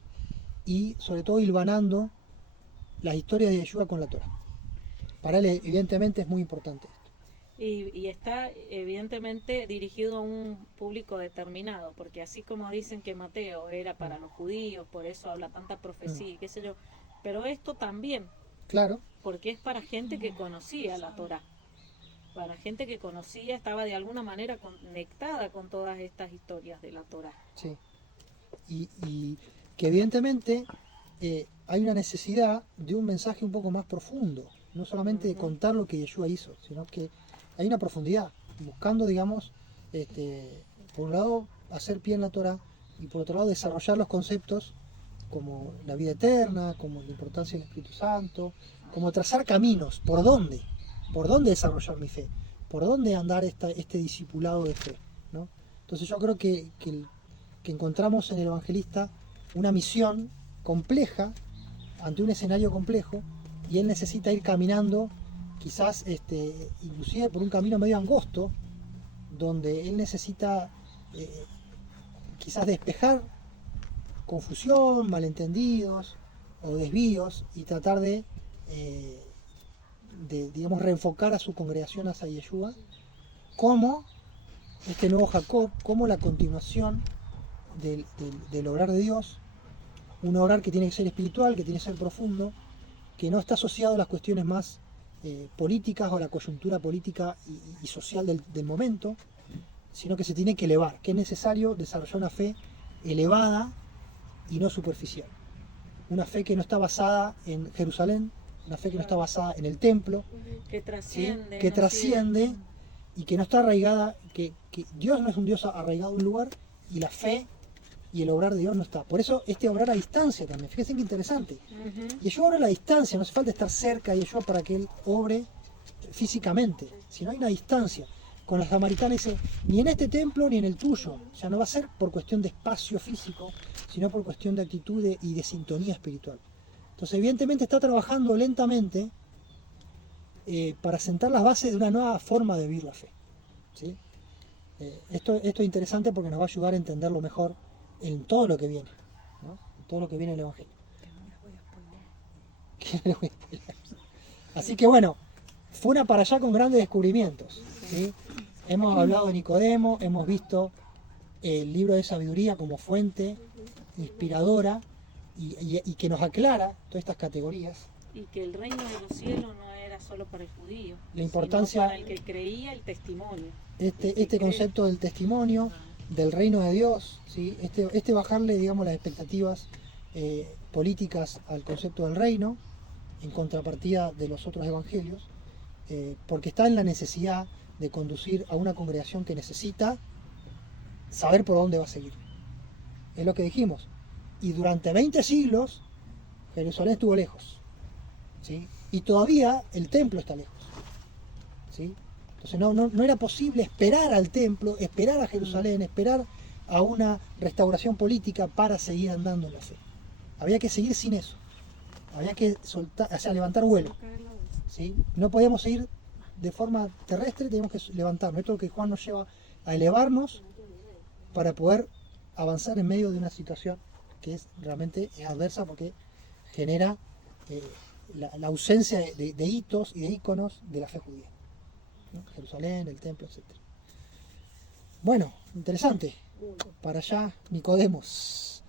y, sobre todo, hilvanando las historias de Yeshua con la Torah. Para él, evidentemente, es muy importante esto. Y está evidentemente dirigido a un público determinado, porque así como dicen que Mateo era para los judíos, por eso habla tanta profecía y qué sé yo, pero esto también, Claro, porque es para gente que conocía la Torá, para gente que conocía, estaba de alguna manera conectada con todas estas historias de la Torá. sí. Y que evidentemente hay una necesidad de un mensaje un poco más profundo, no solamente de contar lo que Yeshua hizo, sino que hay una profundidad, buscando, digamos, por un lado, hacer pie en la Torah y por otro lado, desarrollar los conceptos como la vida eterna, como la importancia del Espíritu Santo, como trazar caminos, por dónde desarrollar mi fe, por dónde andar este discipulado de fe, ¿no? Entonces yo creo que encontramos en el evangelista una misión compleja ante un escenario complejo y él necesita ir caminando quizás inclusive por un camino medio angosto donde él necesita quizás despejar confusión, malentendidos o desvíos y tratar de digamos reenfocar a su congregación hacia Yeshua como este nuevo Jacob, como la continuación del obrar de Dios, un obrar que tiene que ser espiritual, que tiene que ser profundo, que no está asociado a las cuestiones más políticas o la coyuntura política y social del momento, sino que se tiene que elevar, que es necesario desarrollar una fe elevada y no superficial. Una fe que no está basada en Jerusalén, una fe que no está basada en el templo, Que ¿sí? trasciende. Que no trasciende y que no está arraigada, que Dios no es un Dios arraigado a un lugar y la fe y el obrar de Dios no está. Por eso este obrar a distancia también, fíjense qué interesante. Ujú. Yeshua obra a la distancia, no hace falta estar cerca de Yeshua para que Él obre físicamente, sino hay una distancia. Con la samaritana dice, ni en este templo ni en el tuyo, o sea, no va a ser por cuestión de espacio físico, sino por cuestión de actitud y de sintonía espiritual. Entonces, evidentemente está trabajando lentamente para sentar las bases de una nueva forma de vivir la fe, ¿sí? Esto es interesante porque nos va a ayudar a entenderlo mejor en todo lo que viene, ¿no? En todo lo que viene en el Evangelio. Que no les voy a spoilear. Así que bueno, fue una para allá con grandes descubrimientos, ¿sí? Hemos hablado de Nicodemo, hemos visto el libro de sabiduría como fuente inspiradora y que nos aclara todas estas categorías. Y que el reino de los cielos no era solo para el judío, La importancia- sino para el que creía el testimonio. Este concepto del testimonio, del reino de Dios, ¿sí? Este bajarle, digamos, las expectativas políticas al concepto del reino, en contrapartida de los otros evangelios, porque está en la necesidad de conducir a una congregación que necesita saber por dónde va a seguir. Es lo que dijimos. Y durante 20 siglos Jerusalén estuvo lejos, ¿sí? Y todavía el templo está lejos, ¿sí? Entonces no era posible esperar al templo, esperar a Jerusalén, esperar a una restauración política para seguir andando en la fe. Había que seguir sin eso. Había que soltar, o sea, levantar vuelo, ¿sí? No podíamos seguir de forma terrestre, teníamos que levantarnos. Esto es lo que Juan nos lleva a elevarnos para poder avanzar en medio de una situación que es realmente adversa porque genera la ausencia de hitos y de íconos de la fe judía, ¿no? Jerusalén, el templo, etc. Bueno, interesante. Para allá, Nicodemos.